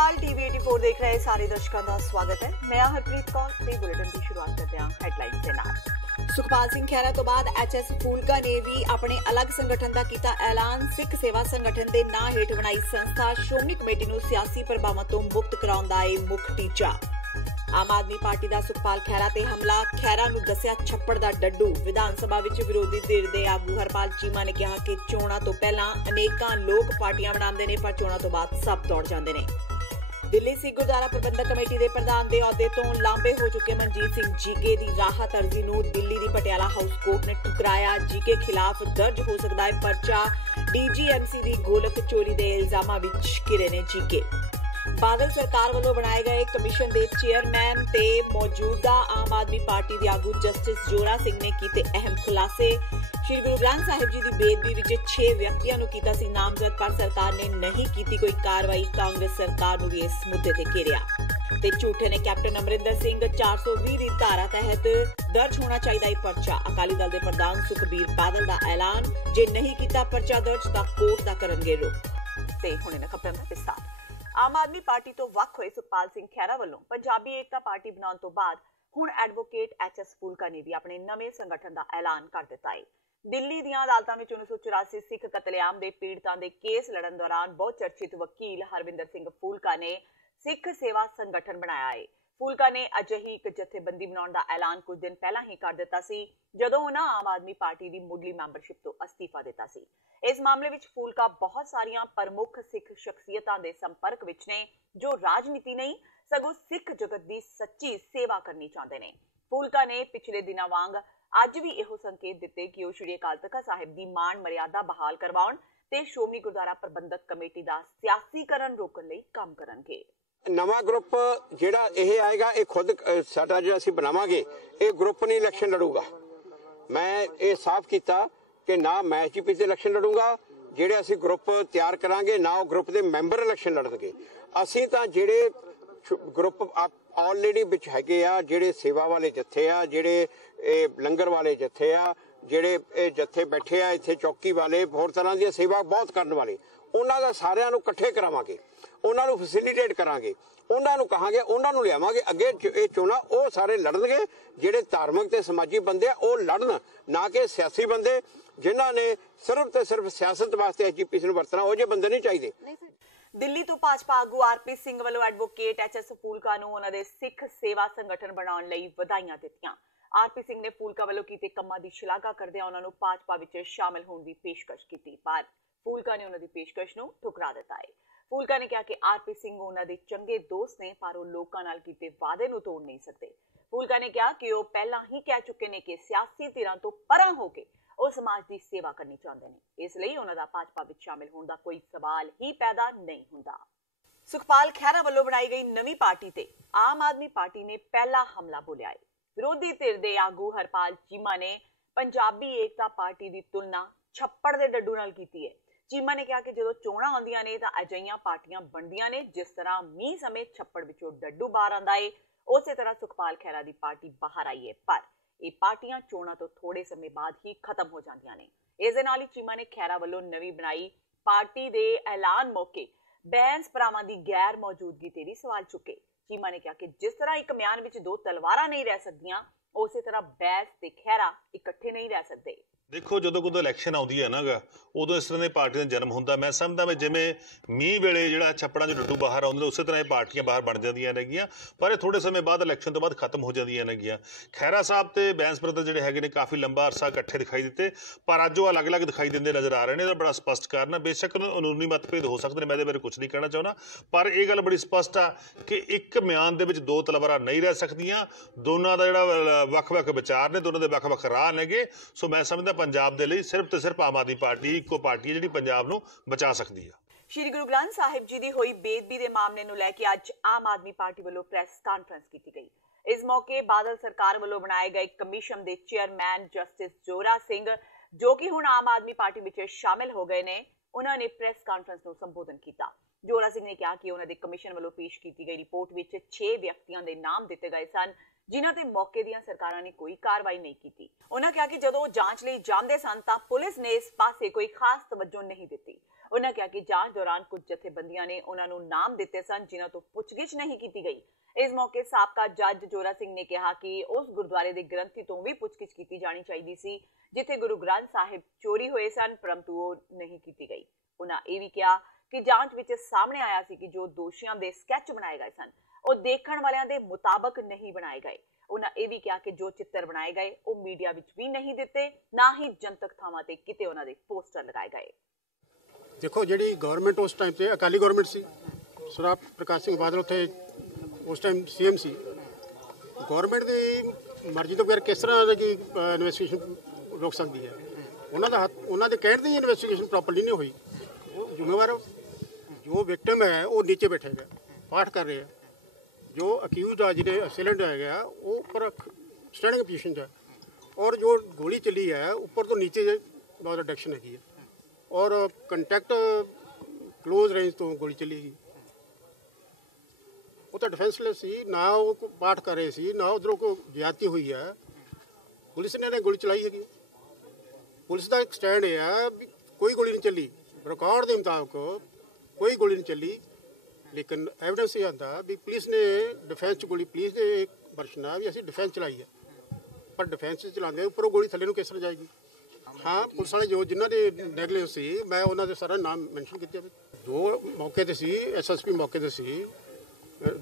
नाल टीवी 84 देख रहे सारे दर्शकों का स्वागत है। मैं हरप्रीत कौर ते बुलेटिन की शुरुआत करते हैं हेडलाइंस के नाल। सुखपाल सिंह खैरा तो बाद एचएस फूलका ने भी अपने अलग संगठन का किया ऐलान। सिख सेवा संगठन के नां हेठ बनाई संस्था श्रोमणी कमेटी नूं सियासी प्रभावां तो मुक्त कराउण दा है मुख टीचा। आम आदमी पार्टी का सुखपाल खैरा ते हमला, खैरा नूं दस्सिया छप्पड़ दा डड्डू। विधान सभा विच विरोधी धिर दे आगू हरपाल चीमा ने कहा कि चोणां तो पहलां अनेकां लोग पार्टियां बनांदे ने पर चोणां तो बाद सब दौड़ जांदे ने। दिल्ली सिख गुरुद्वारा प्रबंधक कमेटी के प्रधान के अहुदे तो लांबे हो चुके मनजीत सिंह जीके की राहत अर्जी नूं दिल्ली की पटियाला हाउस कोर्ट ने ठुकराया। जीके खिलाफ दर्ज हो सकता है परचा। डीजीएमसी की गोलक चोरी के इल्जामां विच घिरे ने जीके। बादल सरकार वालों बनाए गए कमीशन के चेयरमैन ते मौजूदा आम आदमी पार्टी के आगू जस्टिस जोरा सिंह ने किए अहम खुलासे। श्री गुरु ग्रंथ साहिब जी की बेदबी विच 6 व्यक्तियों को किया सी नामजद पर सरकार ने नहीं की कोई कार्रवाई। कांग्रेस सरकार नूं भी इस मुद्दे ते घेरिया ते झूठे ने कैप्टन अमरिंदर सिंह 420 की धारा तहत दर्ज होना चाहिए परचा। अकाली दल के प्रधान सुखबीर बादल का ऐलान, जे नहीं किया परचा दर्ज तां कोर्ट दा करनगे रुख। ते हुणे ने खबरां दा विस्तार। आम आदमी पार्टी तो वख होए सुखपाल सिंह खैरा वालों पंजाबी एकता पार्टी बनाउण तो बाद हुण एडवोकेट एचएस फूलका ने भी अपने नवे संगठन का ऐलान कर दिता है। दिल्ली ਦੀਆਂ ਅਦਾਲਤਾਂ ਵਿੱਚ 1984 सिख कतलेआम ਦੇ ਪੀੜਤਾਂ ਦੇ ਕੇਸ ਲੜਨ ਦੌਰਾਨ ਬਹੁਤ ਚਰਚਿਤ ਵਕੀਲ ਹਰਵਿੰਦਰ ਸਿੰਘ ਫੂਲਕਾ ਨੇ ਸਿੱਖ ਸੇਵਾ ਸੰਗਠਨ ਬਣਾਇਆ ਹੈ। ਫੂਲਕਾ ਨੇ ਅਜਿਹੀ ਇੱਕ ਜਥੇਬੰਦੀ ਬਣਾਉਣ ਦਾ ਐਲਾਨ ਕੁਝ ਦਿਨ ਪਹਿਲਾਂ ਹੀ ਕਰ ਦਿੱਤਾ ਸੀ ਜਦੋਂ ਉਹਨਾਂ ਆਮ ਆਦਮੀ ਪਾਰਟੀ ਦੀ ਮੁੱਢਲੀ ਮੈਂਬਰਸ਼ਿਪ ਤੋਂ ਅਸਤੀਫਾ ਦਿੱਤਾ ਸੀ। ਇਸ ਮਾਮਲੇ ਵਿੱਚ ਫੂਲਕਾ ਬਹੁਤ ਸਾਰੀਆਂ ਪ੍ਰਮੁੱਖ ਸਿੱਖ ਸ਼ਖਸੀਅਤਾਂ ਦੇ ਸੰਪਰਕ ਵਿੱਚ ਨੇ ਜੋ ਰਾਜਨੀਤੀ ਨਹੀਂ ਸਗੋਂ ਸਿੱਖ ਜਗਤ ਦੀ ਸੱਚੀ ਸੇਵਾ ਕਰਨੀ ਚਾਹੁੰਦੇ ਨੇ। ਫੂਲਕਾ ਨੇ ਪਿਛਲੇ ਦਿਨਾਂ ਵਾਂਗ ਅੱਜ ਵੀ ਇਹੋ ਸੰਕੇਤ ਦਿੱਤੇ ਕਿ ਉਹ ਸ਼੍ਰੀ ਅਕਾਲ ਤਖਤ ਸਾਹਿਬ ਦੀ ਮਾਣ ਮਰਿਆਦਾ ਬਹਾਲ ਕਰਵਾਉਣ ਤੇ ਸ਼੍ਰੋਮਣੀ ਗੁਰਦੁਆਰਾ ਪ੍ਰਬੰਧਕ ਕਮੇਟੀ ਦਾ ਸਿਆਸੀਕਰਨ ਰੋਕਣ ਲਈ ਕੰਮ ਕਰਨਗੇ। ਨਵਾਂ ਗਰੁੱਪ ਜਿਹੜਾ ਇਹ ਆਏਗਾ ਇਹ ਖੁਦ ਸਾਡਾ ਜਿਹੜਾ ਅਸੀਂ ਬਣਾਵਾਂਗੇ ਇਹ ਗਰੁੱਪ ਨਹੀਂ ਇਲੈਕਸ਼ਨ ਲੜੂਗਾ। ਮੈਂ ਇਹ ਸਾਫ਼ ਕੀਤਾ ਕਿ ਨਾ ਮੈਂ ਐਚਪੀ ਤੇ ਇਲੈਕਸ਼ਨ ਲੜੂਗਾ। ਜਿਹੜੇ ਅਸੀਂ ਗਰੁੱਪ ਤਿਆਰ ਕਰਾਂਗੇ ਨਾ ਉਹ ਗਰੁੱਪ ਦੇ ਮੈਂਬਰ ਇਲੈਕਸ਼ਨ ਲੜਨਗੇ। ਅਸੀਂ ਤਾਂ ਜਿਹੜੇ ਗਰੁੱਪ ਆਲਰੇਡੀ ਵਿੱਚ ਹੈਗੇ ਆ, ਜਿਹੜੇ ਸੇਵਾ ਵਾਲੇ ਜੱਥੇ ਆ, ਜਿਹੜੇ ਇਹ ਲੰਗਰ ਵਾਲੇ ਜੱਥੇ ਆ, ਜਿਹੜੇ ਇਹ ਜੱਥੇ ਬੈਠੇ ਆ ਇੱਥੇ ਚੌਕੀ ਵਾਲੇ ਹੋਰ ਤਰ੍ਹਾਂ ਦੀਆਂ ਸੇਵਾ ਬਹੁਤ ਕਰਨ ਵਾਲੇ, ਉਹਨਾਂ ਦਾ ਸਾਰਿਆਂ ਨੂੰ ਇਕੱਠੇ ਕਰਾਵਾਂਗੇ, ਉਹਨਾਂ ਨੂੰ ਫੈਸਿਲੀਟੇਟ ਕਰਾਂਗੇ, ਉਹਨਾਂ ਨੂੰ ਕਹਾਂਗੇ, ਉਹਨਾਂ ਨੂੰ ਲਿਆਵਾਂਗੇ ਅੱਗੇ ਇਹ ਚੋਣਾਂ ਉਹ ਸਾਰੇ ਲੜਨਗੇ। ਜਿਹੜੇ ਧਾਰਮਿਕ ਤੇ ਸਮਾਜੀ ਬੰਦੇ ਆ ਉਹ ਲੜਨ, ਨਾ ਕਿ ਸਿਆਸੀ ਬੰਦੇ ਜਿਨ੍ਹਾਂ ਨੇ ਸਿਰਫ ਤੇ ਸਿਰਫ ਸਿਆਸਤ ਵਾਸਤੇ ਐਚਪੀਸੀ ਨੂੰ ਵਰਤਣਾ। ਉਹ ਜਿਹੇ ਬੰਦੇ ਨਹੀਂ ਚਾਹੀਦੇ। दिल्ली तो भाजपा आगू आरपी सिंह वालों एडवोकेट एचएस फूलका नूं उन्हां दे सिख सेवा संगठन बनाउण लई वधाईआं दित्तिआं। आरपी सिंह ने फूलका वालों कीते कम्मां दी शलाघा करदे उन्हां नूं भाजपा विच शामिल होण दी पेशकश कीती पर फूलका ने उन्हां दी पेशकश नूं ठुकरा दित्ता है। फूलका ने कहा कि आरपी सिंह उन्हां दे चंगे दोस्त ने पर वो लोकां नाल कीते वादे नूं तोड़ नहीं सकदे। फूलका ने कहा कि वो पहलां ही कह चुके ने कि सियासी धिरां तो परां हो के ਉਹ ਸਮਾਜ ਦੀ ਸੇਵਾ ਕਰਨੀ ਚਾਹੁੰਦੇ ਨੇ। ਇਸ ਲਈ ਉਹਨਾਂ ਦਾ ਭਾਜਪਾ ਵਿੱਚ ਸ਼ਾਮਿਲ ਹੋਣ ਦਾ ਕੋਈ ਸਵਾਲ ਹੀ ਪੈਦਾ ਨਹੀਂ ਹੁੰਦਾ। ਸੁਖਪਾਲ ਖੈਰਾ ਵੱਲੋਂ ਬਣਾਈ ਗਈ ਨਵੀਂ ਪਾਰਟੀ ਤੇ ਆਮ ਆਦਮੀ ਪਾਰਟੀ ਨੇ ਪਹਿਲਾ ਹਮਲਾ ਬੋਲਿਆ ਹੈ। ਵਿਰੋਧੀ ਧਿਰ ਦੇ ਆਗੂ ਹਰਪਾਲ ਚੀਮਾ ਨੇ ਪੰਜਾਬੀ ਏਕਤਾ ਪਾਰਟੀ ਦੀ ਤੁਲਨਾ ਛੱਪੜ ਦੇ ਡੱਡੂ ਨਾਲ ਕੀਤੀ ਹੈ। ਚੀਮਾ ਨੇ ਕਿਹਾ ਕਿ ਜਦੋਂ ਚੋਣਾਂ ਆਉਂਦੀਆਂ ਨੇ ਤਾਂ ਅਜਿਹੀਆਂ ਪਾਰਟੀਆਂ ਬਣਦੀਆਂ ਨੇ ਜਿਸ ਤਰ੍ਹਾਂ ਮੀਂਹ ਸਮੇਂ ਛੱਪੜ ਵਿੱਚੋਂ ਡੱਡੂ ਬਾਹਰ ਆਉਂਦਾ ਹੈ, ਉਸੇ ਤਰ੍ਹਾਂ ਸੁਖਪਾਲ ਖੈਰਾ ਦੀ ਪਾਰਟੀ ਬਾਹਰ ਆਈ ਹੈ ਪਰ ਇਹ ਪਾਰਟੀਆਂ ਚੋਣਾਂ ਤੋਂ ਥੋੜੇ ਸਮੇਂ ਬਾਅਦ ਹੀ ਖਤਮ ਹੋ ਜਾਂਦੀਆਂ ਨੇ। ਇਸ ਦੇ ਨਾਲ ਹੀ ਚੀਮਾ ਨੇ ਖੈਰਾ ਵੱਲੋਂ ਨਵੀਂ ਬਣਾਈ ਪਾਰਟੀ ਦੇ ਐਲਾਨ ਮੌਕੇ ਬੈਂਸ ਭਰਾਵਾਂ ਦੀ ਗੈਰ ਮੌਜੂਦਗੀ ਤੇ ਵੀ ਸਵਾਲ ਚੁੱਕੇ। ਚੀਮਾ ਨੇ ਕਿਹਾ ਕਿ ਜਿਸ ਤਰ੍ਹਾਂ ਇੱਕ ਮਿਆਨ ਵਿੱਚ 2 ਤਲਵਾਰਾਂ ਨਹੀਂ ਰਹਿ ਸਕਦੀਆਂ ਉਸੇ ਤਰ੍ਹਾਂ ਬੈਂਸ ਤੇ ਖੈਰਾ ਇਕੱਠੇ ਨਹੀਂ ਰਹਿ ਸਕਦੇ। ਦੇਖੋ ਜਦੋਂ ਕੋਈ ਇਲੈਕਸ਼ਨ ਆਉਂਦੀ ਹੈ ਨਾ ਉਦੋਂ ਇਸ ਤਰ੍ਹਾਂ ਦੀ ਪਾਰਟੀ ਦਾ ਜਨਮ ਹੁੰਦਾ। ਮੈਂ ਸਮਝਦਾ ਵੀ ਜਿਵੇਂ ਮੀਂਹ ਵੇਲੇ ਜਿਹੜਾ ਛੱਪੜਾਂ 'ਚ ਡੱਡੂ ਬਾਹਰ ਆਉਂਦੇ ਉਸੇ ਤਰ੍ਹਾਂ ਇਹ ਪਾਰਟੀਆਂ ਬਾਹਰ ਬਣ ਜਾਂਦੀਆਂ ਨੇਗੀਆਂ ਪਰ ਇਹ ਥੋੜੇ ਸਮੇਂ ਬਾਅਦ ਇਲੈਕਸ਼ਨ ਤੋਂ ਬਾਅਦ ਖਤਮ ਹੋ ਜਾਂਦੀਆਂ ਨੇਗੀਆਂ। ਖੈਰਾ ਸਾਹਿਬ ਤੇ ਬੈਂਸ ਬ੍ਰਦਰ ਜਿਹੜੇ ਹੈਗੇ ਨੇ ਕਾਫੀ ਲੰਬਾ ਅਰਸਾ ਇਕੱਠੇ ਦਿਖਾਈ ਦਿੱਤੇ ਪਰ ਅੱਜ ਉਹ ਅਲੱਗ-ਅਲੱਗ ਦਿਖਾਈ ਦਿੰਦੇ ਨਜ਼ਰ ਆ ਰਹੇ ਨੇ। ਇਹਦਾ ਬੜਾ ਸਪਸ਼ਟ ਕਾਰਨ ਹੈ। ਬੇਸ਼ੱਕ ਕਾਨੂੰਨੀ ਮਤਭੇਦ ਹੋ ਸਕਦੇ ਨੇ, ਮੈਂ ਇਹਦੇ ਬਾਰੇ ਕੁਝ ਨਹੀਂ ਕਹਿਣਾ ਚਾਹੁੰਦਾ ਪਰ ਇਹ ਗੱਲ ਬੜੀ ਸਪਸ਼ਟ ਆ ਕਿ ਇੱਕ ਮਿਆਨ ਦੇ ਵਿੱਚ 2 ਤਲਵਾਰਾਂ ਨਹੀਂ ਰਹਿ ਸਕਦੀਆਂ। ਦੋਨਾਂ ਦਾ ਜਿਹੜਾ ਵੱਖ-ਵੱਖ ਵਿਚਾਰ ਨੇ, ਦੋਨਾਂ ਦੇ ਵੱਖ-ਵੱਖ ਰਾਹ ਨੇਗੇ। ਸੋ ਮੈਂ ਸਮਝਦਾ ਪੰਜਾਬ ਦੇ ਲਈ ਸਿਰਫ ਤੇ ਸਿਰਫ ਆਮ ਆਦਮੀ ਪਾਰਟੀ ਇੱਕੋ ਪਾਰਟੀ ਹੈ ਜਿਹੜੀ ਪੰਜਾਬ ਨੂੰ ਬਚਾ ਸਕਦੀ ਹੈ। ਸ਼੍ਰੀ ਗੁਰੂ ਗ੍ਰੰਥ ਸਾਹਿਬ ਜੀ ਦੀ ਹੋਈ ਬੇਦਬੀ ਦੇ ਮਾਮਲੇ ਨੂੰ ਲੈ ਕੇ ਅੱਜ ਆਮ ਆਦਮੀ ਪਾਰਟੀ ਵੱਲੋਂ ਪ੍ਰੈਸ ਕਾਨਫਰੰਸ ਕੀਤੀ ਗਈ। ਇਸ ਮੌਕੇ ਬਾਦਲ ਸਰਕਾਰ ਵੱਲੋਂ ਬਣਾਏ ਗਏ ਕਮਿਸ਼ਨ ਦੇ ਚੇਅਰਮੈਨ ਜਸਟਿਸ ਜੋਰਾ ਸਿੰਘ ਜੋ ਕਿ ਹੁਣ ਆਮ ਆਦਮੀ ਪਾਰਟੀ ਵਿੱਚ ਸ਼ਾਮਿਲ ਹੋ ਗਏ ਨੇ, ਉਹਨਾਂ ਨੇ ਪ੍ਰੈਸ ਕਾਨਫਰੰਸ ਨੂੰ ਸੰਬੋਧਨ ਕੀਤਾ। ਜੋਰਾ ਸਿੰਘ ਨੇ ਕਿਹਾ ਕਿ ਉਹਨਾਂ ਦੇ ਕਮਿਸ਼ਨ ਵੱਲੋਂ ਪੇਸ਼ ਕੀਤੀ ਗਈ ਰਿਪੋਰਟ ਵਿੱਚ 6 ਵਿਅਕਤੀਆਂ ਦੇ ਨਾਮ ਦਿੱਤੇ ਗਏ ਸਨ ਜਿਨ੍ਹਾਂ ਤੇ ਮੌਕੇ ਦੀਆਂ ਸਰਕਾਰਾਂ ਨੇ ਕੋਈ ਕਾਰਵਾਈ ਨਹੀਂ ਕੀਤੀ। ਉਹਨਾਂ ਕਿਹਾ ਕਿ ਜਦੋਂ ਉਹ ਜਾਂਚ ਲਈ ਜਾਂਦੇ ਸਨ ਤਾਂ ਪੁਲਿਸ ਨੇ ਇਸ ਪਾਸੇ ਕੋਈ ਖਾਸ ਤਵੱਜੋ ਨਹੀਂ ਦਿੱਤੀ। ਉਹਨਾਂ ਕਿਹਾ ਕਿ ਜਾਂਚ ਦੌਰਾਨ ਕੁਝ ਜਥੇਬੰਦੀਆਂ ਨੇ ਉਹਨਾਂ ਨੂੰ ਨਾਮ ਦਿੱਤੇ ਸਨ ਜਿਨ੍ਹਾਂ ਤੋਂ ਪੁੱਛਗਿੱਛ ਨਹੀਂ ਕੀਤੀ ਗਈ। ਇਸ ਮੌਕੇ ਸਾਬਕਾ ਜੱਜ ਜੋਰਾ ਸਿੰਘ ਨੇ ਕਿਹਾ ਕਿ ਉਸ ਗੁਰਦੁਆਰੇ ਦੇ ਗ੍ਰੰਥੀ ਤੋਂ ਵੀ ਪੁੱਛਗਿੱਛ ਕੀਤੀ ਜਾਣੀ ਚਾਹੀਦੀ ਸੀ ਜਿੱਥੇ ਗੁਰੂ ਗ੍ਰੰਥ ਸਾਹਿਬ ਚੋਰੀ ਹੋਏ ਸਨ, ਪਰੰਤੂ ਉਹ ਨਹੀਂ ਕੀਤੀ ਗਈ। ਉਹਨਾਂ ਇਹ ਵੀ ਕਿਹਾ ਕਿ ਜਾਂਚ ਵਿੱਚ ਸਾਹਮਣੇ ਆਇਆ ਸੀ ਕਿ ਜੋ ਦੋਸ਼ੀਆਂ ਦੇ ਸਕੈਚ ਬਣਾਏ ਗਏ ਸਨ ਉਹ ਦੇਖਣ ਵਾਲਿਆਂ ਦੇ ਮੁਤਾਬਕ ਨਹੀਂ ਬਣਾਏ ਗਏ। ਉਹਨਾਂ ਇਹ ਵੀ ਕਿਹਾ ਕਿ ਜੋ ਚਿੱਤਰ ਬਣਾਏ ਗਏ ਉਹ ਮੀਡੀਆ ਵਿੱਚ ਵੀ ਨਹੀਂ ਦਿੱਤੇ, ਨਾ ਹੀ ਜਨਤਕ ਥਾਵਾਂ ਤੇ ਕਿਤੇ ਉਹਨਾਂ ਦੇ ਪੋਸਟਰ ਲਗਾਏ ਗਏ। देखो जी गौरमेंट उस टाइम से अकाली गौरमेंट सी, सरदार प्रकाश सिंह बादल उत्थे उस टाइम CM सी। गौरमेंट की मर्जी तो बगैर किस तरह की इन्वेस्टिगेशन रोक सकती है? उन्होंने कहने की इन्वेस्टिगेशन प्रॉपरली नहीं हुई। जिम्मेवार जो विक्टिम है वो नीचे बैठे गए पाठ कर रहे हैं, जो अक्यूज है जिन्हें असेलेंट है वो ऊपर स्टैंडिंग पोजीशन है, और जो गोली चली है ऊपर तो नीचे बहुत डायरेक्शन हैगी है, और कंटैक्ट क्लोज रेंज तो गोली चलेगी। वो तो डिफेंसलेस सी, ना वो पाठ कर रहे सी, ना उधरों को ज्यादती हुई है। पुलिस ने गोली चलाई हैगी। पुलिस का एक स्टैंड है भी कोई गोली नहीं चली, रिकॉर्ड के मुताबिक कोई गोली नहीं चली, लेकिन एविडेंस ये आता भी पुलिस ने डिफेंस गोली, पुलिस ने एक वर्शन है भी असी डिफेंस चलाई है, पर डिफेंस चलाते उपरों गोली थले किस तरह जाएगी? हाँ, पुलिस वाले जो जिन्होंने नैगलेंस सी, मैं उन्होंने सारा नाम मैंशन किया। जो मौके ते सी SSP मौके ते सी,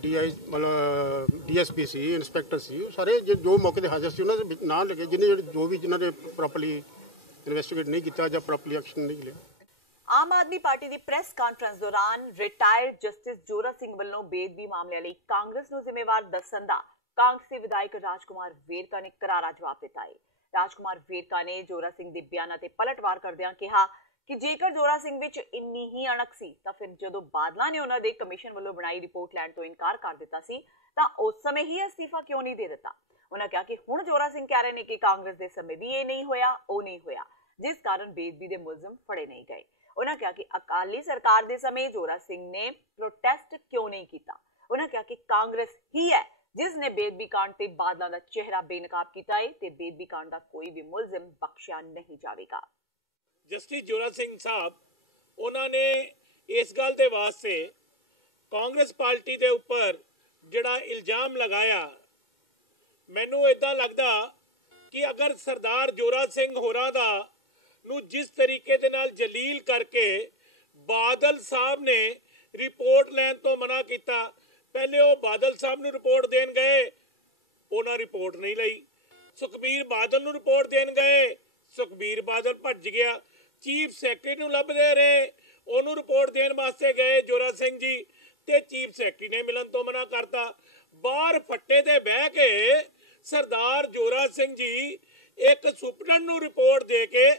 DI मतलब DSP सी, इंस्पैक्टर सी, सारे जो मौके ते हाजिर सी उन्होंने नाम लगे जिन्हें जो भी जिन्होंने प्रॉपरली इन्वेस्टिगेट नहीं किया या प्रॉपरली एक्शन नहीं लिया। ਆਮ ਆਦਮੀ ਪਾਰਟੀ ਦੀ ਪ੍ਰੈਸ ਕਾਨਫਰੰਸ ਦੌਰਾਨ ਰਿਟਾਇਰਡ ਜਸਟਿਸ ਜੋਰਾ ਸਿੰਘ ਵੱਲੋਂ ਬੇਅਦਬੀ ਮਾਮਲੇ ਲਈ ਕਾਂਗਰਸ ਨੂੰ ਜ਼ਿੰਮੇਵਾਰ ਦੱਸਣ ਦਾ ਕਾਂਗਰਸੀ ਵਿਧਾਇਕ ਰਾਜਕੁਮਾਰ ਵੇਰਕਾ ਨੇ ਕਰਾਰਾ ਜਵਾਬ ਦਿੱਤਾ ਹੈ। ਰਾਜਕੁਮਾਰ ਵੇਰਕਾ ਨੇ ਜੋਰਾ ਸਿੰਘ ਦੇ ਬਿਆਨਾਂ ਤੇ ਪਲਟਵਾਰ ਕਰਦਿਆਂ ਕਿਹਾ ਕਿ ਜੇਕਰ ਜੋਰਾ ਸਿੰਘ ਵਿੱਚ ਇੰਨੀ ਹੀ ਅਣਖ ਸੀ ਤਾਂ ਫਿਰ ਜਦੋਂ ਬਾਦਲਾਂ ਨੇ ਉਹਨਾਂ ਦੇ ਕਮਿਸ਼ਨ ਵੱਲੋਂ ਬਣਾਈ ਰਿਪੋਰਟ ਲੈਣ ਤੋਂ ਇਨਕਾਰ ਕਰ ਦਿੱਤਾ ਸੀ ਤਾਂ ਉਸ ਸਮੇਂ ਹੀ ਅਸਤੀਫਾ ਕਿਉਂ ਨਹੀਂ ਦੇ ਦਿੱਤਾ। ਉਹਨਾਂ ਕਿਹਾ ਕਿ ਹੁਣ ਜੋਰਾ ਸਿੰਘ ਕਹਿ ਰਹੇ ਨੇ ਕਿ ਕਾਂਗਰਸ ਦੇ ਸਮੇਂ ਵੀ ਇਹ ਨਹੀਂ ਹੋਇਆ, ਉਹ ਨਹੀਂ ਹੋਇਆ, ਜਿਸ ਕਾਰਨ ਬੇਅਦਬੀ ਦੇ ਮੁਲਜ਼ਮ ਫੜੇ ਨਹੀਂ ਗਏ। ਉਹਨਾਂ ਕਿਹਾ ਕਿ ਅਕਾਲੀ ਸਰਕਾਰ ਦੇ ਸਮੇਂ ਜੋਰਾ ਸਿੰਘ ਨੇ ਪ੍ਰੋਟੈਸਟ ਕਿਉਂ ਨਹੀਂ ਕੀਤਾ। ਉਹਨਾਂ ਕਿਹਾ ਕਿ ਕਾਂਗਰਸ ਹੀ ਹੈ ਜਿਸ ਨੇ ਬੇਅਦਬੀ ਕਾਂਡ ਤੇ ਬਾਦਲਾਂ ਦਾ ਚਿਹਰਾ ਬੇਨਕਾਬ ਕੀਤਾ ਹੈ ਤੇ ਬੇਅਦਬੀ ਕਾਂਡ ਦਾ ਕੋਈ ਵੀ ਮੁਲਜ਼ਮ ਬਖਸ਼ਿਆ ਨਹੀਂ ਜਾਵੇਗਾ। ਜਸਟਿਸ ਜੋਰਾ ਸਿੰਘ ਸਾਹਿਬ ਉਹਨਾਂ ਨੇ ਇਸ ਗੱਲ ਦੇ ਵਾਸਤੇ ਕਾਂਗਰਸ ਪਾਰਟੀ ਦੇ ਉੱਪਰ ਜਿਹੜਾ ਇਲਜ਼ਾਮ ਲਗਾਇਆ, ਮੈਨੂੰ ਇਦਾਂ ਲੱਗਦਾ ਕਿ ਅਗਰ ਸਰਦਾਰ ਜੋਰਾ ਸਿੰਘ ਹੋਰਾਂ ਦਾ ਨੂੰ ਜਿਸ ਤਰੀਕੇ ਦੇ ਨਾਲ ਜਲੀਲ ਕਰਕੇ ਬਾਦਲ ਸਾਹਿਬ ਨੇ ਰਿਪੋਰਟ ਲੈਣ ਤੋਂ ਮਨਾ ਕੀਤਾ, ਪਹਿਲੇ ਉਹ ਬਾਦਲ ਸਾਹਿਬ ਨੂੰ ਰਿਪੋਰਟ ਦੇਣ ਗਏ, ਉਹਨਾਂ ਰਿਪੋਰਟ ਨਹੀਂ ਲਈ। ਸੁਖਬੀਰ ਬਾਦਲ ਨੂੰ ਰਿਪੋਰਟ ਦੇਣ ਗਏ, ਸੁਖਬੀਰ ਬਾਦਲ ਭੱਜ ਗਿਆ। ਚੀਫ ਸੈਕਟਰੀ ਨੂੰ ਲੱਭਦੇ ਰਹੇ, ਉਹਨੂੰ ਰਿਪੋਰਟ ਦੇਣ ਵਾਸਤੇ ਗਏ ਜੋਰਾ ਸਿੰਘ ਜੀ, ਤੇ ਚੀਫ ਸੈਕਟਰੀ ਨੇ ਮਿਲਣ ਤੋਂ ਮਨਾ ਕਰਤਾ। ਬਾਹਰ ਫੱਟੇ ਤੇ ਬਹਿ ਕੇ ਸਰਦਾਰ ਜੋਰਾ ਸਿੰਘ ਜੀ ਇੱਕ ਸੁਪਰਡੈਂਟ ਨੂੰ ਰਿਪੋਰਟ ਦੇ ਕੇ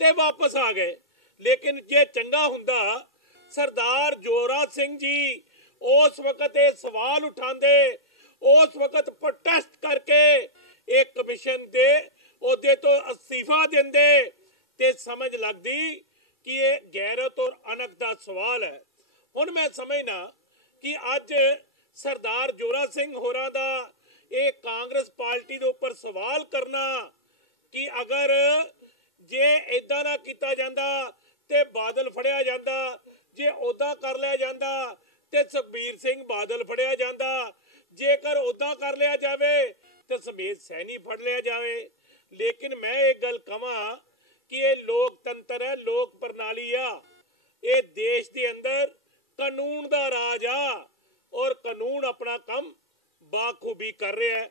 ਤੇ ਵਾਪਸ ਆ ਗਏ। ਲੇਕਿਨ ਜੇ ਚੰਗਾ ਹੁੰਦਾ ਸਰਦਾਰ ਜੋਰਾ ਸਿੰਘ ਜੀ ਉਸ ਵਕਤ ਇਹ ਸਵਾਲ ਉਠਾਉਂਦੇ, ਉਸ ਵਕਤ ਪ੍ਰੋਟੈਸਟ ਕਰਕੇ ਇਹ ਕਮਿਸ਼ਨ ਦੇ ਅਹੁਦੇ ਤੋਂ ਅਸਤੀਫਾ ਦਿੰਦੇ ਤੇ ਸਮਝ ਲੱਗਦੀ ਕਿ ਇਹ ਗੈਰਤ ਔਰ ਅਣਖ ਦਾ ਸਵਾਲ ਹੈ। ਹੁਣ ਮੈਂ ਸਮਝਣਾ ਕਿ ਅੱਜ ਸਰਦਾਰ ਜੋਰਾ ਸਿੰਘ ਹੋਰਾਂ ਦਾ ਇਹ ਕਾਂਗਰਸ ਪਾਰਟੀ ਦੇ ਉੱਪਰ ਸਵਾਲ ਕਰਨਾ ਕਿ ਅਗਰ ਜੇ ਇਦਾਂ ਨਾ ਕੀਤਾ ਜਾਂਦਾ ਤੇ ਬਾਦਲ ਫੜਿਆ ਜਾਂਦਾ, ਜੇ ਉਦਾਂ ਕਰ ਲਿਆ ਜਾਂਦਾ ਤੇ ਸੁਖਬੀਰ ਸਿੰਘ ਬਾਦਲ ਫੜਿਆ ਜਾਂਦਾ, ਜੇਕਰ ਉਦਾਂ ਕਰ ਲਿਆ ਜਾਵੇ ਤੇ ਸਮੇਤ ਸੈਣੀ ਫੜ ਲਿਆ ਜਾਵੇ। ਲੇਕਿਨ ਮੈਂ ਇਹ ਗੱਲ ਕਹਾਂ ਕਿ ਇਹ ਲੋਕਤੰਤਰ ਹੈ, ਲੋਕ ਪ੍ਰਣਾਲੀ ਆ, ਇਹ ਦੇਸ਼ ਦੇ ਅੰਦਰ ਕਾਨੂੰਨ ਦਾ ਰਾਜ ਆ ਔਰ ਕਾਨੂੰਨ ਆਪਣਾ ਕੰਮ ਬਾਖੂਬੀ ਕਰ ਰਿਹਾ ਹੈ।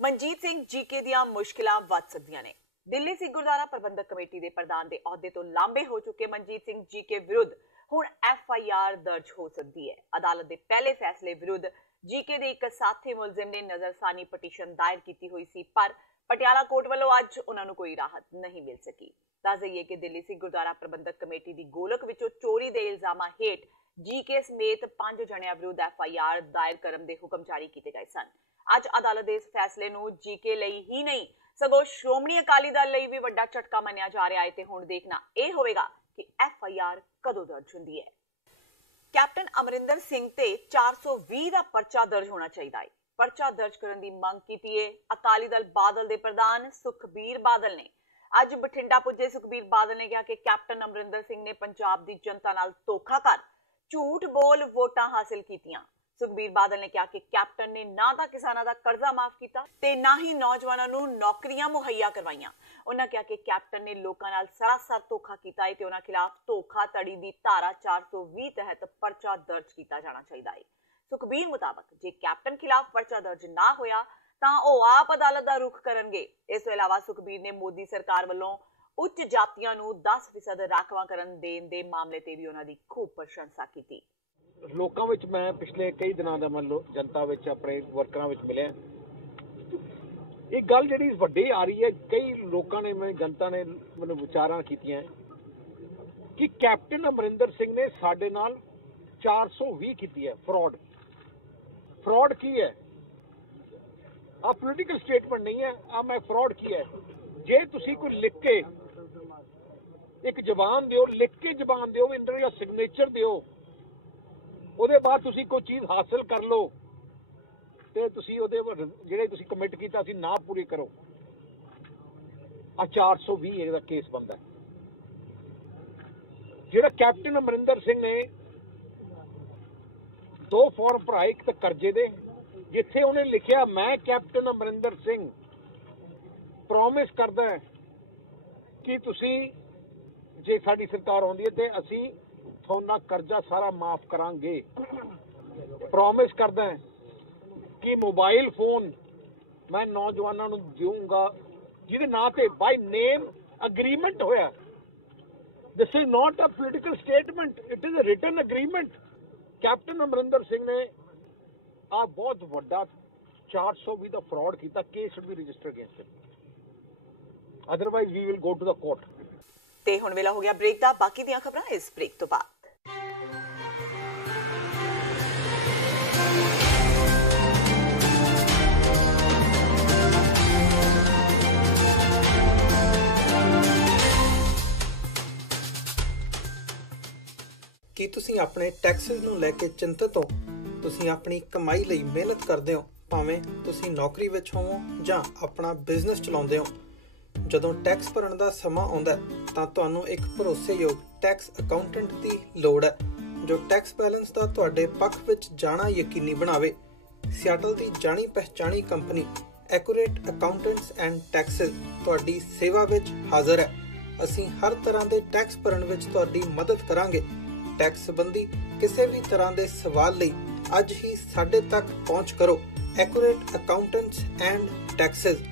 ਮਨਜੀਤ ਸਿੰਘ ਜੀਕੇ ਦੀਆਂ ਮੁਸ਼ਕਿਲਾਂ ਵੱਧ ਸਕਦੀਆਂ ਨੇ। ਦਿੱਲੀ ਸਿੱਖ ਗੁਰਦੁਆਰਾ ਪ੍ਰਬੰਧਕ ਕਮੇਟੀ ਦੇ ਪ੍ਰਧਾਨ ਦੇ ਅਹੁਦੇ ਤੋਂ ਲਾਂਭੇ ਹੋ ਚੁੱਕੇ ਮਨਜੀਤ ਸਿੰਘ ਜੀਕੇ ਵਿਰੁੱਧ ਹੁਣ FIR ਦਰਜ ਹੋ ਸਕਦੀ ਹੈ। ਅਦਾਲਤ ਦੇ ਪਹਿਲੇ ਫੈਸਲੇ ਵਿਰੁੱਧ ਜੀਕੇ ਦੇ ਇੱਕ ਸਾਥੀ ਮੁਲਜ਼ਮ ਨੇ ਨਜ਼ਰਸਾਨੀ ਪਟੀਸ਼ਨ ਦਾਇਰ ਕੀਤੀ ਹੋਈ ਸੀ, ਪਰ ਪਟਿਆਲਾ ਕੋਰਟ ਵੱਲੋਂ ਅੱਜ ਉਹਨਾਂ ਨੂੰ ਕੋਈ ਰਾਹਤ ਨਹੀਂ ਮਿਲ ਸਕੀ। ਦੱਸ ਦਈਏ ਕਿ ਦਿੱਲੀ ਸਿੱਖ ਗੁਰਦੁਆਰਾ ਪ੍ਰਬੰਧਕ ਕਮੇਟੀ ਦੀ ਗੋਲਕ ਵਿੱਚੋਂ ਚੋਰੀ ਦੇ ਇਲਜ਼ਾਮਾਂ ਹੇਠ ਜੀਕੇ ਸਮੇਤ 5 ਜਣਿਆਂ ਵਿਰੁੱਧ FIR ਦਾਇਰ ਕਰਨ ਦੇ ਹੁਕਮ ਜਾਰੀ ਕੀਤੇ ਗਏ ਸਨ। ਅੱਜ ਅਦਾਲਤ ਦੇ ਇਸ ਫੈਸਲੇ ਨੂੰ ਜੀਕੇ ਲਈ ਹੀ ਨਹੀਂ ਸਗੋਂ ਸ਼੍ਰੋਮਣੀ ਅਕਾਲੀ ਦਲ ਲਈ ਵੀ ਵੱਡਾ ਝਟਕਾ ਮੰਨਿਆ ਜਾ ਰਿਹਾ ਹੈ ਤੇ ਹੁਣ ਦੇਖਣਾ ਇਹ ਹੋਵੇਗਾ ਕਿ FIR ਕਦੋਂ ਦਰਜ ਹੁੰਦੀ ਹੈ। ਕੈਪਟਨ ਅਮਰਿੰਦਰ ਸਿੰਘ ਤੇ 420 ਦਾ ਪਰਚਾ ਦਰਜ ਹੋਣਾ ਚਾਹੀਦਾ ਹੈ। ਪਰਚਾ ਦਰਜ ਕਰਨ ਦੀ ਮੰਗ ਕੀਤੀ ਹੈ ਅਕਾਲੀ ਦਲ ਬਾਦਲ ਦੇ ਪ੍ਰਧਾਨ ਸੁਖਬੀਰ ਬਾਦਲ ਨੇ। ਅੱਜ ਬਠਿੰਡਾ ਪੁੱਜੇ ਸੁਖਬੀਰ ਬਾਦਲ ਨੇ ਕਿਹਾ ਕਿ ਕੈਪਟਨ ਅਮਰਿੰਦਰ ਸਿੰਘ ਨੇ ਪੰਜਾਬ ਦੀ ਜਨਤਾ ਨਾਲ ਧੋਖਾ ਕਰ ਝੂਠ ਬੋਲ ਵੋਟਾਂ ਹਾਸਿਲ ਕੀਤੀਆਂ। ਸੁਖਬੀਰ ਬਾਦਲ ਨੇ ਕਿਹਾ ਕਿ ਕੈਪਟਨ ਨੇ ਨਾ ਤਾਂ ਕਿਸਾਨਾਂ ਦਾ ਕਰਜ਼ਾ ਮਾਫ ਕੀਤਾ ਤੇ ਨਾ ਹੀ ਨੌਜਵਾਨਾਂ ਨੂੰ ਨੌਕਰੀਆਂ ਮੁਹੱਈਆ ਕਰਵਾਈਆਂ। ਉਹਨਾਂ ਕਿਹਾ ਕਿ ਕੈਪਟਨ ਨੇ ਲੋਕਾਂ ਨਾਲ ਸਰਾਸਰ ਧੋਖਾ ਕੀਤਾ ਹੈ ਤੇ ਉਹਨਾਂ ਖਿਲਾਫ ਧੋਖਾਧੜੀ ਦੀ ਧਾਰਾ 420 ਤਹਿਤ ਪਰਚਾ ਦਰਜ ਕੀਤਾ ਜਾਣਾ ਚਾਹੀਦਾ ਹੈ। ਸੁਖਬੀਰ ਮੁਤਾਬਕ ਜੇ ਕੈਪਟਨ ਖਿਲਾਫ ਪਰਚਾ ਦਰਜ ਨਾ ਹੋਇਆ ਤਾਂ ਉਹ ਆਪ ਅਦਾਲਤ ਦਾ ਰੁਖ ਕਰਨਗੇ। ਇਸ ਤੋਂ ਇਲਾਵਾ ਸੁਖਬੀਰ ਨੇ ਮੋਦੀ ਸਰਕਾਰ ਵੱਲੋਂ ਉੱਚ ਜਾਤੀਆਂ ਨੂੰ 10% ਰਾਖਵਾਂਕਰਨ ਦੇਣ ਦੇ ਮਾਮਲੇ ਤੇ ਵੀ ਉਹਨਾਂ ਦੀ ਖੂਬ ਪ੍ਰਸ਼ੰਸਾ ਕੀਤੀ। ਲੋਕਾਂ ਵਿੱਚ ਮੈਂ ਪਿਛਲੇ ਕਈ ਦਿਨਾਂ ਦਾ ਮੰਨ ਲਓ ਜਨਤਾ ਵਿੱਚ ਆਪਣੇ ਵਰਕਰਾਂ ਵਿੱਚ ਮਿਲਿਆ, ਇਹ ਗੱਲ ਜਿਹੜੀ ਵੱਡੀ ਆ ਰਹੀ ਹੈ, ਕਈ ਲੋਕਾਂ ਨੇ ਜਨਤਾ ਨੇ ਮੈਨੂੰ ਵਿਚਾਰਾਂ ਕੀਤੀਆਂ ਕਿ ਕੈਪਟਨ ਅਮਰਿੰਦਰ ਸਿੰਘ ਨੇ ਸਾਡੇ ਨਾਲ 420 ਕੀਤੀ ਹੈ। ਫਰਾਡ ਕੀ ਹੈ? ਆ ਪੋਲੀਟੀਕਲ ਸਟੇਟਮੈਂਟ ਨਹੀਂ ਹੈ, ਆ ਮੈਂ ਫਰਾਡ ਕੀ ਹੈ। ਜੇ ਤੁਸੀਂ ਕੋਈ ਲਿਖ ਕੇ ਇੱਕ ਜ਼ਬਾਨ ਦਿਓ, ਲਿਖ ਕੇ ਜ਼ਬਾਨ ਦਿਓ, ਇੰਦਰ ਜਾਂ ਸਿਗਨੇਚਰ ਦਿਓ, ਉਹਦੇ ਬਾਅਦ ਤੁਸੀਂ ਕੋਈ ਚੀਜ਼ ਹਾਸਲ ਕਰ ਲਓ ਤੇ ਤੁਸੀਂ ਉਹਦੇ ਜਿਹੜੇ ਤੁਸੀਂ ਕਮਿਟ ਕੀਤਾ ਸੀ ਨਾ ਪੂਰੀ ਕਰੋ। ਆ 420 ਦਾ ਕੇਸ ਬਣਦਾ। ਜਿਹੜਾ ਕੈਪਟਨ ਅਮਰਿੰਦਰ ਸਿੰਘ ਨੇ 2 ਫਾਰਮ ਭਰਾਏ, ਇੱਕ ਤਾਂ ਕਰਜ਼ੇ ਦੇ, ਜਿੱਥੇ ਉਹਨੇ ਲਿਖਿਆ ਮੈਂ ਕੈਪਟਨ ਅਮਰਿੰਦਰ ਸਿੰਘ ਪ੍ਰੋਮਿਸ ਕਰਦਾ ਹੈ ਕਿ ਤੁਸੀਂ ਜੇ ਸਾਡੀ ਸਰਕਾਰ ਆਉਂਦੀ ਹੈ ਤੇ ਅਸੀਂ ਤੁਹਾਨੂੰ ਕਰਜ਼ਾ ਸਾਰਾ ਮਾਫ ਕਰਾਂਗੇ। ਪ੍ਰੋਮਿਸ ਕਰਦਾ ਹੈ ਕਿ ਮੋਬਾਈਲ ਫੋਨ ਮੈਂ ਨੌਜਵਾਨਾਂ ਨੂੰ ਦੇਵਾਂਗਾ ਜਿਹਦੇ ਨਾਂ ਤੇ ਬਾਈ ਨੇਮ ਅਗਰੀਮੈਂਟ ਹੋਇਆ। This is not a political statement, it is a written agreement. Captain Amarinder Singh ਨੇ ਆ ਬਹੁਤ ਵੱਡਾ 420 ਦਾ ਫਰਾਡ ਕੀਤਾ। Case should be registered against him, otherwise we will go to the court. ਤੇ ਹੁਣ ਵੇਲਾ ਹੋ ਗਿਆ ਬ੍ਰੇਕ ਦਾ। ਬਾਕੀ ਦੀਆਂ ਖਬਰਾਂ ਇਸ ਬ੍ਰੇਕ ਤੋਂ ਬਾਅਦ। ਕੀ ਤੁਸੀਂ ਆਪਣੇ ਟੈਕਸਿਸ ਨੂੰ ਲੈ ਕੇ ਚਿੰਤਤ ਹੋ? ਤੁਸੀਂ ਆਪਣੀ ਕਮਾਈ ਲਈ ਮਿਹਨਤ ਕਰਦੇ ਹੋ, ਭਾਵੇਂ ਤੁਸੀਂ ਨੌਕਰੀ ਵਿੱਚ ਹੋਵੋ ਜਾਂ ਆਪਣਾ ਬਿਜ਼ਨਸ ਚਲਾਉਂਦੇ ਹੋ। ਜਦੋਂ ਟੈਕਸ ਭਰਨ ਦਾ ਸਮਾਂ ਆਉਂਦਾ ਤਾਂ ਤੁਹਾਨੂੰ ਇੱਕ ਭਰੋਸੇਯੋਗ ਟੈਕਸ ਅਕਾਊਂਟੈਂਟ ਦੀ ਲੋੜ ਹੈ ਜੋ ਟੈਕਸ ਬੈਲੈਂਸ ਦਾ ਤੁਹਾਡੇ ਪੱਖ ਵਿੱਚ ਜਾਣਾ ਯਕੀਨੀ ਬਣਾਵੇ। ਸਿਆਟਲ ਦੀ ਜਾਣੀ ਪਹਿਚਾਣੀ company Accurate Accountants and Taxes ਤੁਹਾਡੀ ਸੇਵਾ ਵਿੱਚ ਹਾਜ਼ਰ ਹੈ। ਅਸੀਂ ਹਰ ਤਰ੍ਹਾਂ ਦੇ ਟੈਕਸ ਭਰਨ ਵਿੱਚ ਤੁਹਾਡੀ ਮਦਦ ਕਰਾਂਗੇ। ਟੈਕਸ ਸੰਬੰਧੀ ਕਿਸੇ ਵੀ ਤਰ੍ਹਾਂ ਦੇ ਸਵਾਲ ਲਈ ਅੱਜ ਹੀ ਸਾਡੇ ਤੱਕ ਪਹੁੰਚ ਕਰੋ। Accurate Accountants and Texas.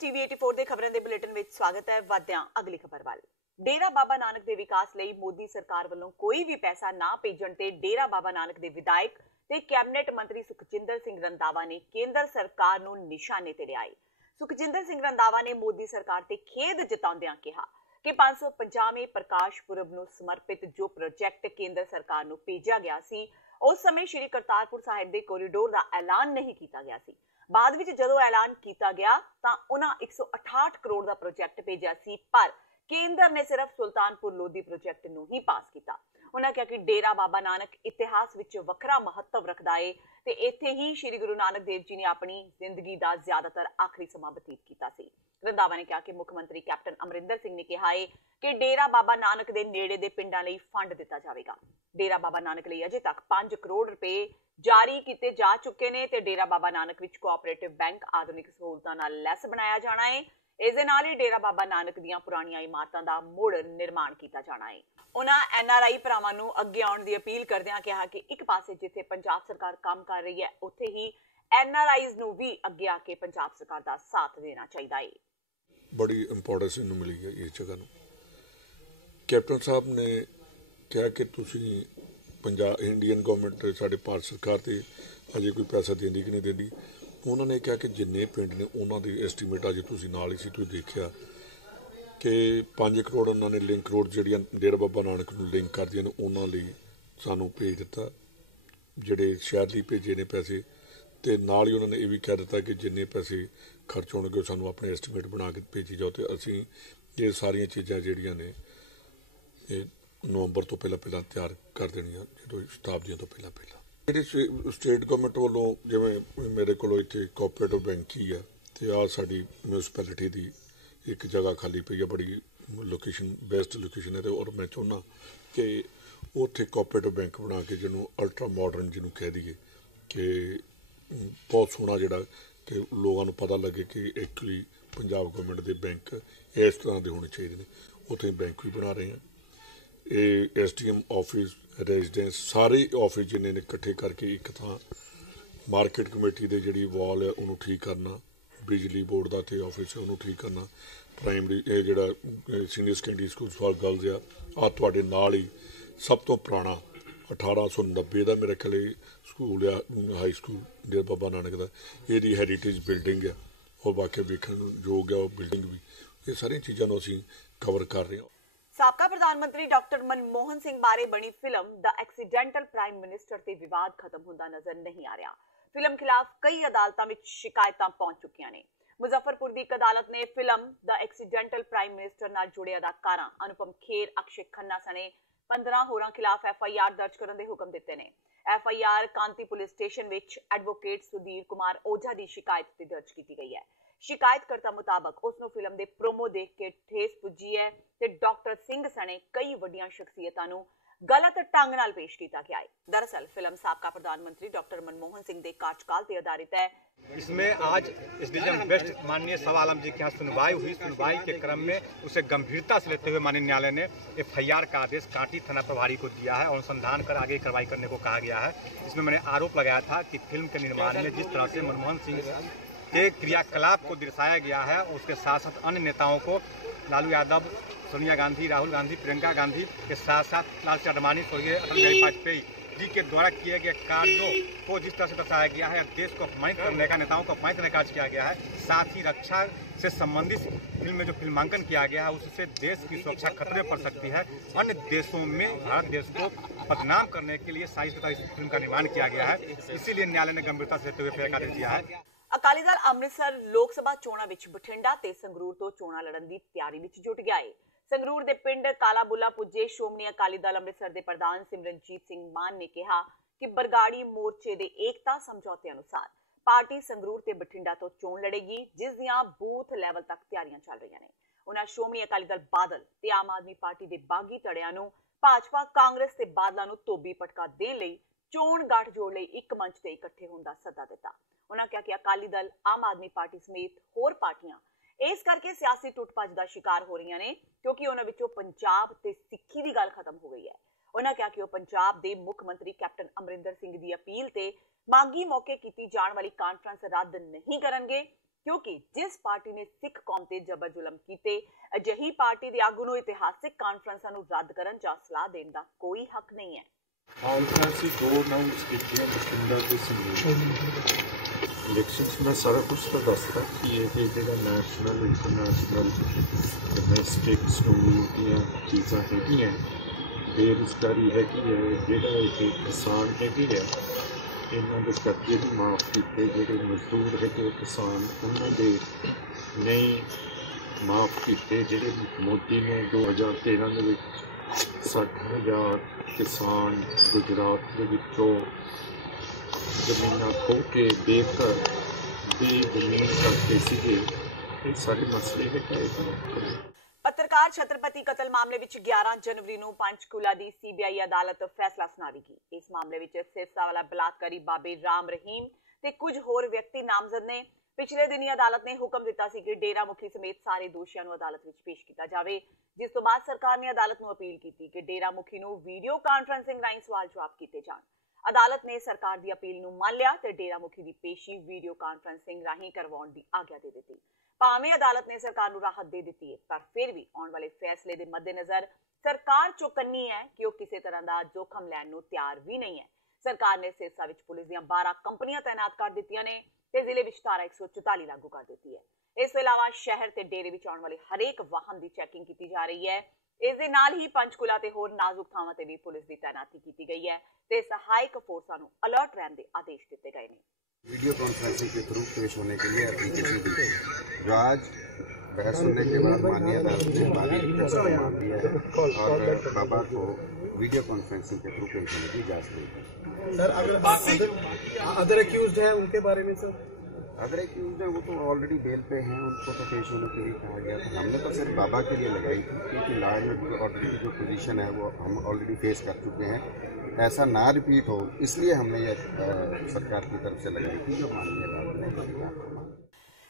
TV 84 ਦੇ ਖਬਰਾਂ ਦੇ ਬੁਲੇਟਿਨ ਵਿੱਚ ਸਵਾਗਤ ਹੈ। ਵਧਦਿਆਂ ਅਗਲੀ ਖਬਰ ਵੱਲ। ਡੇਰਾ ਬਾਬਾ ਨਾਨਕ ਦੇ ਵਿਕਾਸ ਲਈ ਮੋਦੀ ਸਰਕਾਰ ਵੱਲੋਂ ਕੋਈ ਵੀ ਪੈਸਾ ਨਾ ਭੇਜਣ ਤੇ ਡੇਰਾ ਬਾਬਾ ਨਾਨਕ ਦੇ ਵਿਧਾਇਕ ਤੇ ਕੈਬਨਿਟ ਮੰਤਰੀ ਸੁਖਜਿੰਦਰ ਸਿੰਘ ਰੰਧਾਵਾ ਨੇ ਕੇਂਦਰ ਸਰਕਾਰ ਨੂੰ ਨਿਸ਼ਾਨੇ ਤੇ ਲਿਆਏ। ਸੁਖਜਿੰਦਰ ਸਿੰਘ ਰੰਧਾਵਾ ਨੇ ਮੋਦੀ ਸਰਕਾਰ ਤੇ ਖੇਦ ਜਤਾਉਂਦਿਆਂ ਕਿਹਾ ਕਿ 550ਵੇਂ ਪ੍ਰਕਾਸ਼ ਪੁਰਬ ਨੂੰ ਸਮਰਪਿਤ ਜੋ ਪ੍ਰੋਜੈਕਟ ਕੇਂਦਰ ਸਰਕਾਰ ਨੂੰ ਭੇਜਿਆ ਗਿਆ ਸੀ, ਉਸ ਸਮੇਂ ਸ਼੍ਰੀ ਕਰਤਾਰਪੁਰ ਸਾਹਿਬ ਦੇ ਕੋਰੀਡੋਰ ਦਾ ਐਲਾਨ ਨਹੀਂ ਕੀਤਾ ਗਿਆ ਸੀ। ਬਾਅਦ ਵਿੱਚ ਜਦੋਂ ਐਲਾਨ ਕੀਤਾ ਗਿਆ ਤਾਂ ਉਹਨਾਂ 168 ਕਰੋੜ ਦਾ ਪ੍ਰੋਜੈਕਟ ਭੇਜਿਆ ਸੀ, ਪਰ ਕੇਂਦਰ ਨੇ ਸਿਰਫ ਸੁਲਤਾਨਪੁਰ ਲੋਧੀ ਪ੍ਰੋਜੈਕਟ ਨੂੰ ਹੀ ਪਾਸ ਕੀਤਾ। ਉਹਨਾਂ ਕਿਹਾ ਕਿ ਡੇਰਾ ਬਾਬਾ ਨਾਨਕ ਇਤਿਹਾਸ ਵਿੱਚ ਵੱਖਰਾ ਮਹੱਤਵ ਰੱਖਦਾ ਹੈ ਤੇ ਇੱਥੇ ਹੀ ਸ਼੍ਰੀ ਗੁਰੂ ਨਾਨਕ ਦੇਵ ਜੀ ਨੇ ਆਪਣੀ ਜ਼ਿੰਦਗੀ ਦਾ ਜ਼ਿਆਦਾਤਰ ਆਖਰੀ ਸਮਾਂ ਬਤੀਤ ਕੀਤਾ ਸੀ। ਰੰਧਾਵਾ ਨੇ ਕਿਹਾ ਕਿ ਮੁੱਖ ਮੰਤਰੀ ਕੈਪਟਨ ਅਮਰਿੰਦਰ ਸਿੰਘ ਨੇ ਕਿਹਾ ਹੈ ਕਿ ਡੇਰਾ ਬਾਬਾ ਨਾਨਕ ਦੇ ਨੇੜੇ ਦੇ ਪਿੰਡਾਂ ਲਈ ਫੰਡ ਦਿੱਤਾ ਜਾਵੇਗਾ। ਡੇਰਾ ਬਾਬਾ ਨਾਨਕ ਲਈ ਅਜੇ ਤੱਕ 5 ਕਰੋੜ ਰੁਪਏ ਜਾਰੀ ਕੀਤੇ ਜਾ ਚੁੱਕੇ ਨੇ ਤੇ ਡੇਰਾ ਬਾਬਾ ਨਾਨਕ ਵਿੱਚ ਕੋਆਪਰੇਟਿਵ ਬੈਂਕ ਆਧੁਨਿਕ ਸਹੂਲਤਾਂ ਨਾਲ ਲੈਸ ਬਣਾਇਆ ਜਾਣਾ ਹੈ। ਇਸ ਦੇ ਨਾਲ ਹੀ ਡੇਰਾ ਬਾਬਾ ਨਾਨਕ ਦੀਆਂ ਪੁਰਾਣੀਆਂ ਇਮਾਰਤਾਂ ਦਾ ਮੁੜ ਨਿਰਮਾਣ ਕੀਤਾ ਜਾਣਾ ਹੈ। ਉਹਨਾਂ NRI ਭਰਾਵਾਂ ਨੂੰ ਅੱਗੇ ਆਉਣ ਦੀ ਅਪੀਲ ਕਰਦਿਆਂ ਕਿਹਾ ਕਿ ਇੱਕ ਪਾਸੇ ਜਿੱਥੇ ਪੰਜਾਬ ਸਰਕਾਰ ਕੰਮ ਕਰ ਰਹੀ ਹੈ, ਉੱਥੇ ਹੀ NRIs ਨੂੰ ਵੀ ਅੱਗੇ ਆ ਕੇ ਪੰਜਾਬ ਸਰਕਾਰ ਦਾ ਸਾਥ ਦੇਣਾ ਚਾਹੀਦਾ ਹੈ। ਬੜੀ ਇੰਪੋਰਟੈਂਸ ਇਹਨੂੰ ਮਿਲੀ ਹੈ ਇਸ ਜਗ੍ਹਾ ਨੂੰ। ਕੈਪਟਨ ਸਾਹਿਬ ਨੇ ਕਿਹਾ ਕਿ ਤੁਸੀਂ ਪੰਜਾਬ ਇੰਡੀਅਨ ਗਵਰਨਮੈਂਟ ਸਾਡੇ ਭਾਰਤ ਸਰਕਾਰ ਤੇ ਅਜੇ ਕੋਈ ਪੈਸਾ ਦਿੰਦੀ ਕਿ ਨਹੀਂ ਦਿੰਦੀ। ਉਹਨਾਂ ਨੇ ਕਿਹਾ ਕਿ ਜਿੰਨੇ ਪਿੰਡ ਨੇ ਉਹਨਾਂ ਦੀ ਐਸਟੀਮੇਟ ਅਜੇ ਤੁਸੀਂ ਨਾਲ ਹੀ ਸੀ, ਤੁਸੀਂ ਦੇਖਿਆ ਕਿ 5 ਕਰੋੜ ਉਹਨਾਂ ਨੇ ਲਿੰਕ ਰੋਡ ਜਿਹੜੀਆਂ ਡੇਰਾ ਬਾਬਾ ਨਾਨਕ ਨੂੰ ਲਿੰਕ ਕਰਦੀਆਂ ਨੇ ਉਹਨਾਂ ਲਈ ਸਾਨੂੰ ਭੇਜ ਦਿੱਤਾ। ਜਿਹੜੇ ਸ਼ਹਿਰ ਲਈ ਭੇਜੇ ਨੇ ਪੈਸੇ ਤੇ ਨਾਲ ਹੀ ਉਹਨਾਂ ਨੇ ਇਹ ਵੀ ਕਹਿ ਦਿੱਤਾ ਕਿ ਜਿੰਨੇ ਪੈਸੇ ਖਰਚ ਹੋਣਗੇ ਸਾਨੂੰ ਆਪਣੇ ਐਸਟੀਮੇਟ ਬਣਾ ਕੇ ਭੇਜੀ ਜਾਓ ਤੇ ਅਸੀਂ ਇਹ ਸਾਰੀਆਂ ਚੀਜ਼ਾਂ ਜਿਹੜੀਆਂ ਨੇ ਇਹ ਨਵੰਬਰ ਤੋਂ ਪਹਿਲਾਂ ਤਿਆਰ ਕਰ ਦੇਣੀਆਂ, ਜਦੋਂ ਸ਼ਤਾਬਦੀਆਂ ਤੋਂ ਪਹਿਲਾਂ ਜਿਹੜੀ ਸਟੇਟ ਗਵਰਨਮੈਂਟ ਵੱਲੋਂ ਜਿਵੇਂ ਮੇਰੇ ਕੋਲ ਇੱਥੇ ਕੋਆਪਰੇਟਿਵ ਬੈਂਕ ਹੀ ਹੈ ਤੇ ਆਹ ਸਾਡੀ ਮਿਊਨਿਸਪੈਲਿਟੀ ਦੀ ਇੱਕ ਜਗ੍ਹਾ ਖਾਲੀ ਪਈ ਹੈ, ਬੜੀ ਲੋਕੇਸ਼ਨ ਬੈਸਟ ਲੋਕੇਸ਼ਨ ਹੈ ਤੇ ਔਰ ਮੈਂ ਚਾਹੁੰਦਾ ਕਿ ਉੱਥੇ ਕੋਆਪਰੇਟਿਵ ਬੈਂਕ ਬਣਾ ਕੇ ਜਿਹਨੂੰ ਅਲਟਰਾ ਮਾਡਰਨ ਜਿਹਨੂੰ ਕਹਿ ਦਈਏ ਕਿ ਬਹੁਤ ਸੋਹਣਾ ਜਿਹੜਾ ਕਿ ਲੋਕਾਂ ਨੂੰ ਪਤਾ ਲੱਗੇ ਕਿ ਐਕਚੁਅਲੀ ਪੰਜਾਬ ਗਵਰਨਮੈਂਟ ਦੇ ਬੈਂਕ ਇਸ ਤਰ੍ਹਾਂ ਦੇ ਹੋਣੇ ਚਾਹੀਦੇ ਨੇ। ਉੱਥੇ ਬੈਂਕ ਵੀ ਬਣਾ ਰਹੇ ਹਾਂ। ਇਹ SDM ਆਫਿਸ, ਰੈਜ਼ੀਡੈਂਸ, ਸਾਰੇ ਆਫਿਸ ਜਿੰਨੇ ਨੇ ਇਕੱਠੇ ਕਰਕੇ ਇੱਕ ਥਾਂ, ਮਾਰਕੀਟ ਕਮੇਟੀ ਦੇ ਜਿਹੜੀ ਵਾਲ ਹੈ ਉਹਨੂੰ ਠੀਕ ਕਰਨਾ, ਬਿਜਲੀ ਬੋਰਡ ਦਾ ਤੇ ਆਫਿਸ ਹੈ ਉਹਨੂੰ ਠੀਕ ਕਰਨਾ, ਪ੍ਰਾਇਮਰੀ ਇਹ ਜਿਹੜਾ senior secondary school for girls ਆ ਤੁਹਾਡੇ ਨਾਲ ਹੀ ਸਭ ਤੋਂ ਪੁਰਾਣਾ 1890 ਦਾ ਮੇਰੇ ਖਿਆਲ ਸਕੂਲ ਆ, ਹਾਈ ਸਕੂਲ ਡੇਰਾ ਬਾਬਾ ਨਾਨਕ ਦਾ, ਇਹਦੀ ਹੈਰੀਟੇਜ ਬਿਲਡਿੰਗ ਆ, ਉਹ ਵਾਕਿਆ ਵੇਖਣ ਯੋਗ ਆ ਉਹ ਬਿਲਡਿੰਗ ਵੀ। ਇਹ ਸਾਰੀਆਂ ਚੀਜ਼ਾਂ ਨੂੰ ਅਸੀਂ ਕਵਰ ਕਰ ਰਹੇ ਹਾਂ। ਸਾਬਕਾ ਪ੍ਰਧਾਨ ਮੰਤਰੀ ਡਾਕਟਰ ਮਨਮੋਹਨ ਸਿੰਘ ਬਾਰੇ ਬਣੀ ਫਿਲਮ ਦਾ ਐਕਸੀਡੈਂਟਲ ਪ੍ਰਾਈਮ ਮਿਨਿਸਟਰ ਤੇ ਵਿਵਾਦ ਖਤਮ ਹੁੰਦਾ ਨਜ਼ਰ ਨਹੀਂ ਆ ਰਿਹਾ। ਫਿਲਮ ਖਿਲਾਫ ਕਈ ਅਦਾਲਤਾਂ ਵਿੱਚ ਸ਼ਿਕਾਇਤਾਂ ਪਹੁੰਚ ਚੁੱਕੀਆਂ ਨੇ। ਮੁਜ਼ੱਫਰਪੁਰ ਦੀ ਇੱਕ ਅਦਾਲਤ ਨੇ ਫਿਲਮ ਦਾ ਐਕਸੀਡੈਂਟਲ ਪ੍ਰਾਈਮ ਮਿਨਿਸਟਰ ਨਾਲ ਜੁੜੇ ਅਦਾਕਾਰਾਂ ਅਨੁਪਮ ਖੇਰ, ਅਕਸ਼ੇ ਖੰਨਾ ਸਣੇ 15 ਹੋਰਾਂ ਖਿਲਾਫ FIR ਦਰਜ ਕਰਨ ਦੇ ਹੁਕਮ ਦਿੱਤੇ ਨੇ। FIR ਕਾਂਤੀ ਪੁਲਿਸ ਸਟੇਸ਼ਨ ਵਿੱਚ ਐਡਵੋਕੇਟ ਸੁਧੀਰ ਕੁਮਾਰ ਓਝਾ ਦੀ ਸ਼ਿਕਾਇਤ ਤੇ ਦਰਜ ਕੀਤੀ ਗਈ ਹੈ। ਸ਼ਿਕਾਇਤਕਰਤਾ ਮੁਤਾਬਕ ਉਸ ਨੂੰ ਫਿਲਮ ਦੇ ਪ੍ਰੋਮੋ ਦੇਖ ਕੇ ਠੇਸ ਪੁੱਜੀ ਹੈ ਤੇ ਡਾਕਟਰ ਸਿੰਘ ਸਣੇ ਕਈ ਵੱਡੀਆਂ ਸ਼ਖਸੀਅਤਾਂ ਨੂੰ गलत ढंग नाल पेश किया गया है। दरअसल फिल्म साबका प्रधानमंत्री डॉक्टर मनमोहन सिंह के कार्यकाल पर आधारित है। इसमें आज SDM बेस्ट माननीय सवा आलम जी के यहाँ सुनवाई हुई। सुनवाई के क्रम में उसे गंभीरता से लेते हुए माननीय न्यायालय ने FIR का आदेश कांटी थाना प्रभारी को दिया है और अनुसंधान कर आगे कार्रवाई करने को कहा गया है। इसमें मैंने आरोप लगाया था कि फिल्म के निर्माण में जिस तरह से मनमोहन सिंह के क्रियाकलाप को दर्शाया गया है, उसके साथ साथ अन्य नेताओं को लालू यादव, सोनिया गांधी, राहुल गांधी, प्रियंका गांधी के साथ साथ लालकृष्ण आडवाणी, स्वर्गीय अटल बिहारी वाजपेयी जी के द्वारा किए गए कार्यों को जिस तरह से दर्शाया गया है, देश को अपमानित करने का, नेताओं को अपमानित करने का कार्य किया गया है। साथ ही रक्षा से संबंधित फिल्म में जो फिल्मांकन किया गया है उससे देश की सुरक्षा खतरे पड़ सकती है। अन्य देशों में भारत देश को बदनाम करने के लिए साजिश तथा इस फिल्म का निर्माण किया गया है। इसीलिए न्यायालय ने गंभीरता से लेते हुए FIR का आदेश दिया है। ਅਕਾਲੀ ਦਲ ਅੰਮ੍ਰਿਤਸਰ ਲੋਕ ਸਭਾ ਚੋਣਾਂ ਵਿੱਚ ਬਠਿੰਡਾ ਤੇ ਸੰਗਰੂਰ ਤੋਂ ਚੋਣਾਂ ਲੜਨ ਦੀ ਤਿਆਰੀ ਵਿੱਚ ਜੁਟ ਗਿਆ ਹੈ। ਸੰਗਰੂਰ ਦੇ ਪਿੰਡ ਕਾਲਾਬੁੱਲਾ ਪੁੱਜੇ ਸ਼੍ਰੋਮਣੀ ਅਕਾਲੀ ਦਲ ਅੰਮ੍ਰਿਤਸਰ ਦੇ ਪ੍ਰਧਾਨ ਸਿਮਰਨਜੀਤ ਸਿੰਘ ਮਾਨ ਨੇ ਕਿਹਾ ਕਿ ਬਰਗਾੜੀ ਮੋਰਚੇ ਦੇ ਏਕਤਾ ਸਮਝੌਤੇ ਅਨੁਸਾਰ ਪਾਰਟੀ ਸੰਗਰੂਰ ਤੇ ਬਠਿੰਡਾ ਤੋਂ ਚੋਣ ਲੜੇਗੀ, ਜਿਸ ਦੀਆਂ ਬੂਥ ਲੈਵਲ ਤੱਕ ਤਿਆਰੀਆਂ ਚੱਲ ਰਹੀਆਂ ਨੇ। ਉਹਨਾਂ ਸ਼੍ਰੋਮਣੀ ਅਕਾਲੀ ਦਲ ਬਾਦਲ ਤੇ ਆਮ ਆਦਮੀ ਪਾਰਟੀ ਦੇ ਬਾਗੀ ਧੜਿਆਂ ਨੂੰ ਭਾਜਪਾ, ਕਾਂਗਰਸ ਤੇ ਬਾਦਲਾਂ ਨੂੰ ਧੋਬੀ ਪਟਕਾ ਦੇਣ ਲਈ ਚੋਣ ਗੱਠਜੋੜ ਲਈ ਇੱਕ ਮੰਚ ਤੇ ਇਕੱਠੇ ਹੋਣ ਦਾ ਸੱਦਾ ਦਿੱਤਾ। ਉਹਨਾਂ ਕਿਹਾ ਕਿ ਅਕਾਲੀ ਦਲ, ਆਮ ਆਦਮੀ ਪਾਰਟੀ ਸਮੇਤ ਹੋਰ ਪਾਰਟੀਆਂ ਇਸ ਕਰਕੇ ਸਿਆਸੀ ਟੁੱਟ-ਭੱਜ ਦਾ ਸ਼ਿਕਾਰ ਹੋ ਰਹੀਆਂ ਨੇ ਕਿਉਂਕਿ ਉਹਨਾਂ ਵਿੱਚੋਂ ਪੰਜਾਬ ਤੇ ਸਿੱਖੀ ਦੀ ਗੱਲ ਖਤਮ ਹੋ ਗਈ ਹੈ। ਉਹਨਾਂ ਕਿਹਾ ਕਿ ਉਹ ਪੰਜਾਬ ਦੇ ਮੁੱਖ ਮੰਤਰੀ ਕੈਪਟਨ ਅਮਰਿੰਦਰ ਸਿੰਘ ਦੀ ਅਪੀਲ ਤੇ ਮਾਗੀ ਮੌਕੇ ਕੀਤੀ ਜਾਣ ਵਾਲੀ ਕਾਨਫਰੰਸ ਰੱਦ ਨਹੀਂ ਕਰਨਗੇ ਕਿਉਂਕਿ ਜਿਸ ਪਾਰਟੀ ਨੇ ਸਿੱਖ ਕੌਮ ਤੇ ਜ਼ਬਰ ਜ਼ੁਲਮ ਕੀਤੇ, ਅਜਿਹੀ ਪਾਰਟੀ ਦੇ ਆਗੂ ਨੂੰ ਇਤਿਹਾਸਿਕ ਕਾਨਫਰੰਸਾਂ ਨੂੰ ਰੱਦ ਕਰਨ ਜਾਂ ਸਲਾਹ ਦੇਣ ਦਾ ਕੋਈ ਹੱਕ ਨਹੀਂ ਹੈ। इलेक्शंस में सारा कुछ तो दसता कि ये जो नैशनल इंटरनेशनल डोमैसटिक स्टोर ਦੀਆਂ ਚੀਜ਼ਾਂ ਹੈਗੀਆਂ, ਬੇਰੁਜ਼ਗਾਰੀ ਹੈਗੀ ਹੈ, ਜਿਹੜਾ ਇਹ ਕਿਸਾਨ ਹੈਗੇ ਆ ਇਹਨਾਂ ਦੇ ਕਰਜ਼ੇ ਵੀ ਮਾਫ ਕੀਤੇ, ਜਿਹੜੇ ਮਜ਼ਦੂਰ ਹੈਗੇ ਕਿਸਾਨ ਉਹਨਾਂ ਦੇ ਨਹੀਂ ਮਾਫ ਕੀਤੇ, ਜਿਹੜੇ ਮੋਦੀ ਨੇ 2013 ਦੇ ਵਿੱਚ 60,000 ਕਿਸਾਨ ਗੁਜਰਾਤ ਦੇ ਵਿੱਚੋਂ ਜ਼ਮੀਨਾਂ ਖੋ ਕੇ ਬੇਘਰ ਦੀ ਜ਼ਮੀਨ ਕਰਦੇ ਸੀਗੇ। ਇਹ ਸਾਰੇ ਮਸਲੇ ਹੈਗੇ। ਪੱਤਰਕਾਰ ਛਤਰਪਤੀ ਕਤਲ ਮਾਮਲੇ ਵਿੱਚ 11 ਜਨਵਰੀ ਨੂੰ ਪੰਚਕੂਲਾ ਦੀ CBI ਅਦਾਲਤ ਫੈਸਲਾ ਸੁਣਾਵੇਗੀ। ਇਸ ਮਾਮਲੇ ਵਿੱਚ ਸਿਰਸਾ ਵਾਲਾ ਬਲਾਤਕਾਰੀ ਬਾਬੇ ਰਾਮ ਰਹੀਮ ਤੇ ਕੁਝ ਹੋਰ ਵਿਅਕਤੀ ਨਾਮਜ਼ਦ ਨੇ। ਪਿਛਲੇ ਦਿਨੀ ਅਦਾਲਤ ਨੇ ਹੁਕਮ ਦਿੱਤਾ ਸੀ ਕਿ ਡੇਰਾ ਮੁਖੀ ਸਮੇਤ ਸਾਰੇ ਦੋਸ਼ੀਆਂ ਨੂੰ ਅਦਾਲਤ ਵਿੱਚ ਪੇਸ਼ ਕੀਤਾ ਜਾਵੇ, ਜਿਸ ਤੋਂ ਬਾਅਦ ਸਰਕਾਰ ਨੇ ਅਦਾਲਤ ਨੂੰ ਅਪੀਲ ਕੀਤੀ ਕਿ ਡੇਰਾ ਮੁਖੀ ਨੂੰ ਵੀਡੀਓ ਕਾਨਫਰੰਸਿੰਗ ਰਾਹੀਂ ਸਵਾਲ ਜਵਾਬ ਕੀਤੇ ਜਾਣ। ਅਦਾਲਤ ਨੇ ਸਰਕਾਰ ਦੀ ਅਪੀਲ ਨੂੰ ਮੰਨ ਲਿਆ ਤੇ ਡੇਰਾ ਮੁਖੀ ਦੀ ਪੇਸ਼ੀ ਵੀਡੀਓ ਕਾਨਫਰੰਸਿੰਗ ਰਾਹੀਂ ਕਰਵਾਉਣ ਦੀ ਆਗਿਆ ਦੇ ਦਿੱਤੀ। ਭਾਵੇਂ ਅਦਾਲਤ ਨੇ ਸਰਕਾਰ ਨੂੰ ਰਾਹਤ ਦੇ ਦਿੱਤੀ ਹੈ, ਪਰ ਫਿਰ ਵੀ ਆਉਣ ਵਾਲੇ ਫੈਸਲੇ ਦੇ ਮੱਦੇਨਜ਼ਰ ਸਰਕਾਰ ਚੌਕੰਨੀ ਹੈ ਕਿ ਉਹ ਕਿਸੇ ਤਰ੍ਹਾਂ ਦਾ ਜੋਖਮ ਲੈਣ ਨੂੰ ਤਿਆਰ ਵੀ ਨਹੀਂ ਹੈ। ਸਰਕਾਰ ਨੇ ਸਿਰਸਾ ਵਿੱਚ ਪੁਲਿਸ ਦੀਆਂ 12 ਕੰਪਨੀਆਂ ਤਾਇਨਾਤ ਕਰ ਦਿੱਤੀਆਂ ਨੇ ਤੇ ਜ਼ਿਲ੍ਹੇ ਵਿੱਚ ਧਾਰਾ 144 ਲਾਗੂ ਕਰ ਦਿੱਤੀ ਹੈ। ਇਸ ਤੋਂ ਇਲਾਵਾ ਸ਼ਹਿਰ ਤੇ ਡੇਰੇ ਵਿੱਚ ਆਉਣ ਵਾਲੇ ਹਰੇਕ ਵਾਹਨ ਦੀ ਚੈਕਿੰਗ ਕੀਤੀ ਜਾ ਰਹੀ ਹੈ। ਇਸ ਦੇ ਨਾਲ ਹੀ ਪੰਚਕੂਲਾ ਤੇ ਹੋਰ ਨਾਜ਼ੁਕ ਥਾਵਾਂ ਤੇ ਵੀ ਪੁਲਿਸ ਦੀ ਤਾਇਨਾਤੀ ਕੀਤੀ ਗਈ ਹੈ ਤੇ ਸਹਾਇਕ ਫੋਰਸਾਂ ਨੂੰ ਅਲਰਟ ਰਹਿਣ ਦੇ ਆਦੇਸ਼ ਦਿੱਤੇ ਗਏ ਨੇ। वीडियो कॉन्फ्रेंसिंग के थ्रू पेश होने के लिए एप्लीकेशन दी जो आज बहस सुनने के बाद माननीय अदालत ने बाकी प्रेस को मान दिया है और बाबा को वीडियो कॉन्फ्रेंसिंग के थ्रू पेश होने की इजाजत दी। सर अदर अक्यूज्ड है उनके बारे में सर? अदर अक्यूज्ड हैं वो तो ऑलरेडी बेल पे हैं, उनको तो पेश होने के लिए कहा गया था। हमने तो सिर्फ बाबा के लिए लगाई थी क्योंकि लॉ एंड ऑर्डर की जो पोजीशन है वो हम ऑलरेडी फेस कर चुके हैं, ऐसा ना रिपीट हो इसलिए हमने ये सरकार की तरफ से लगाई थी जो माननीय अदालत ने कहा।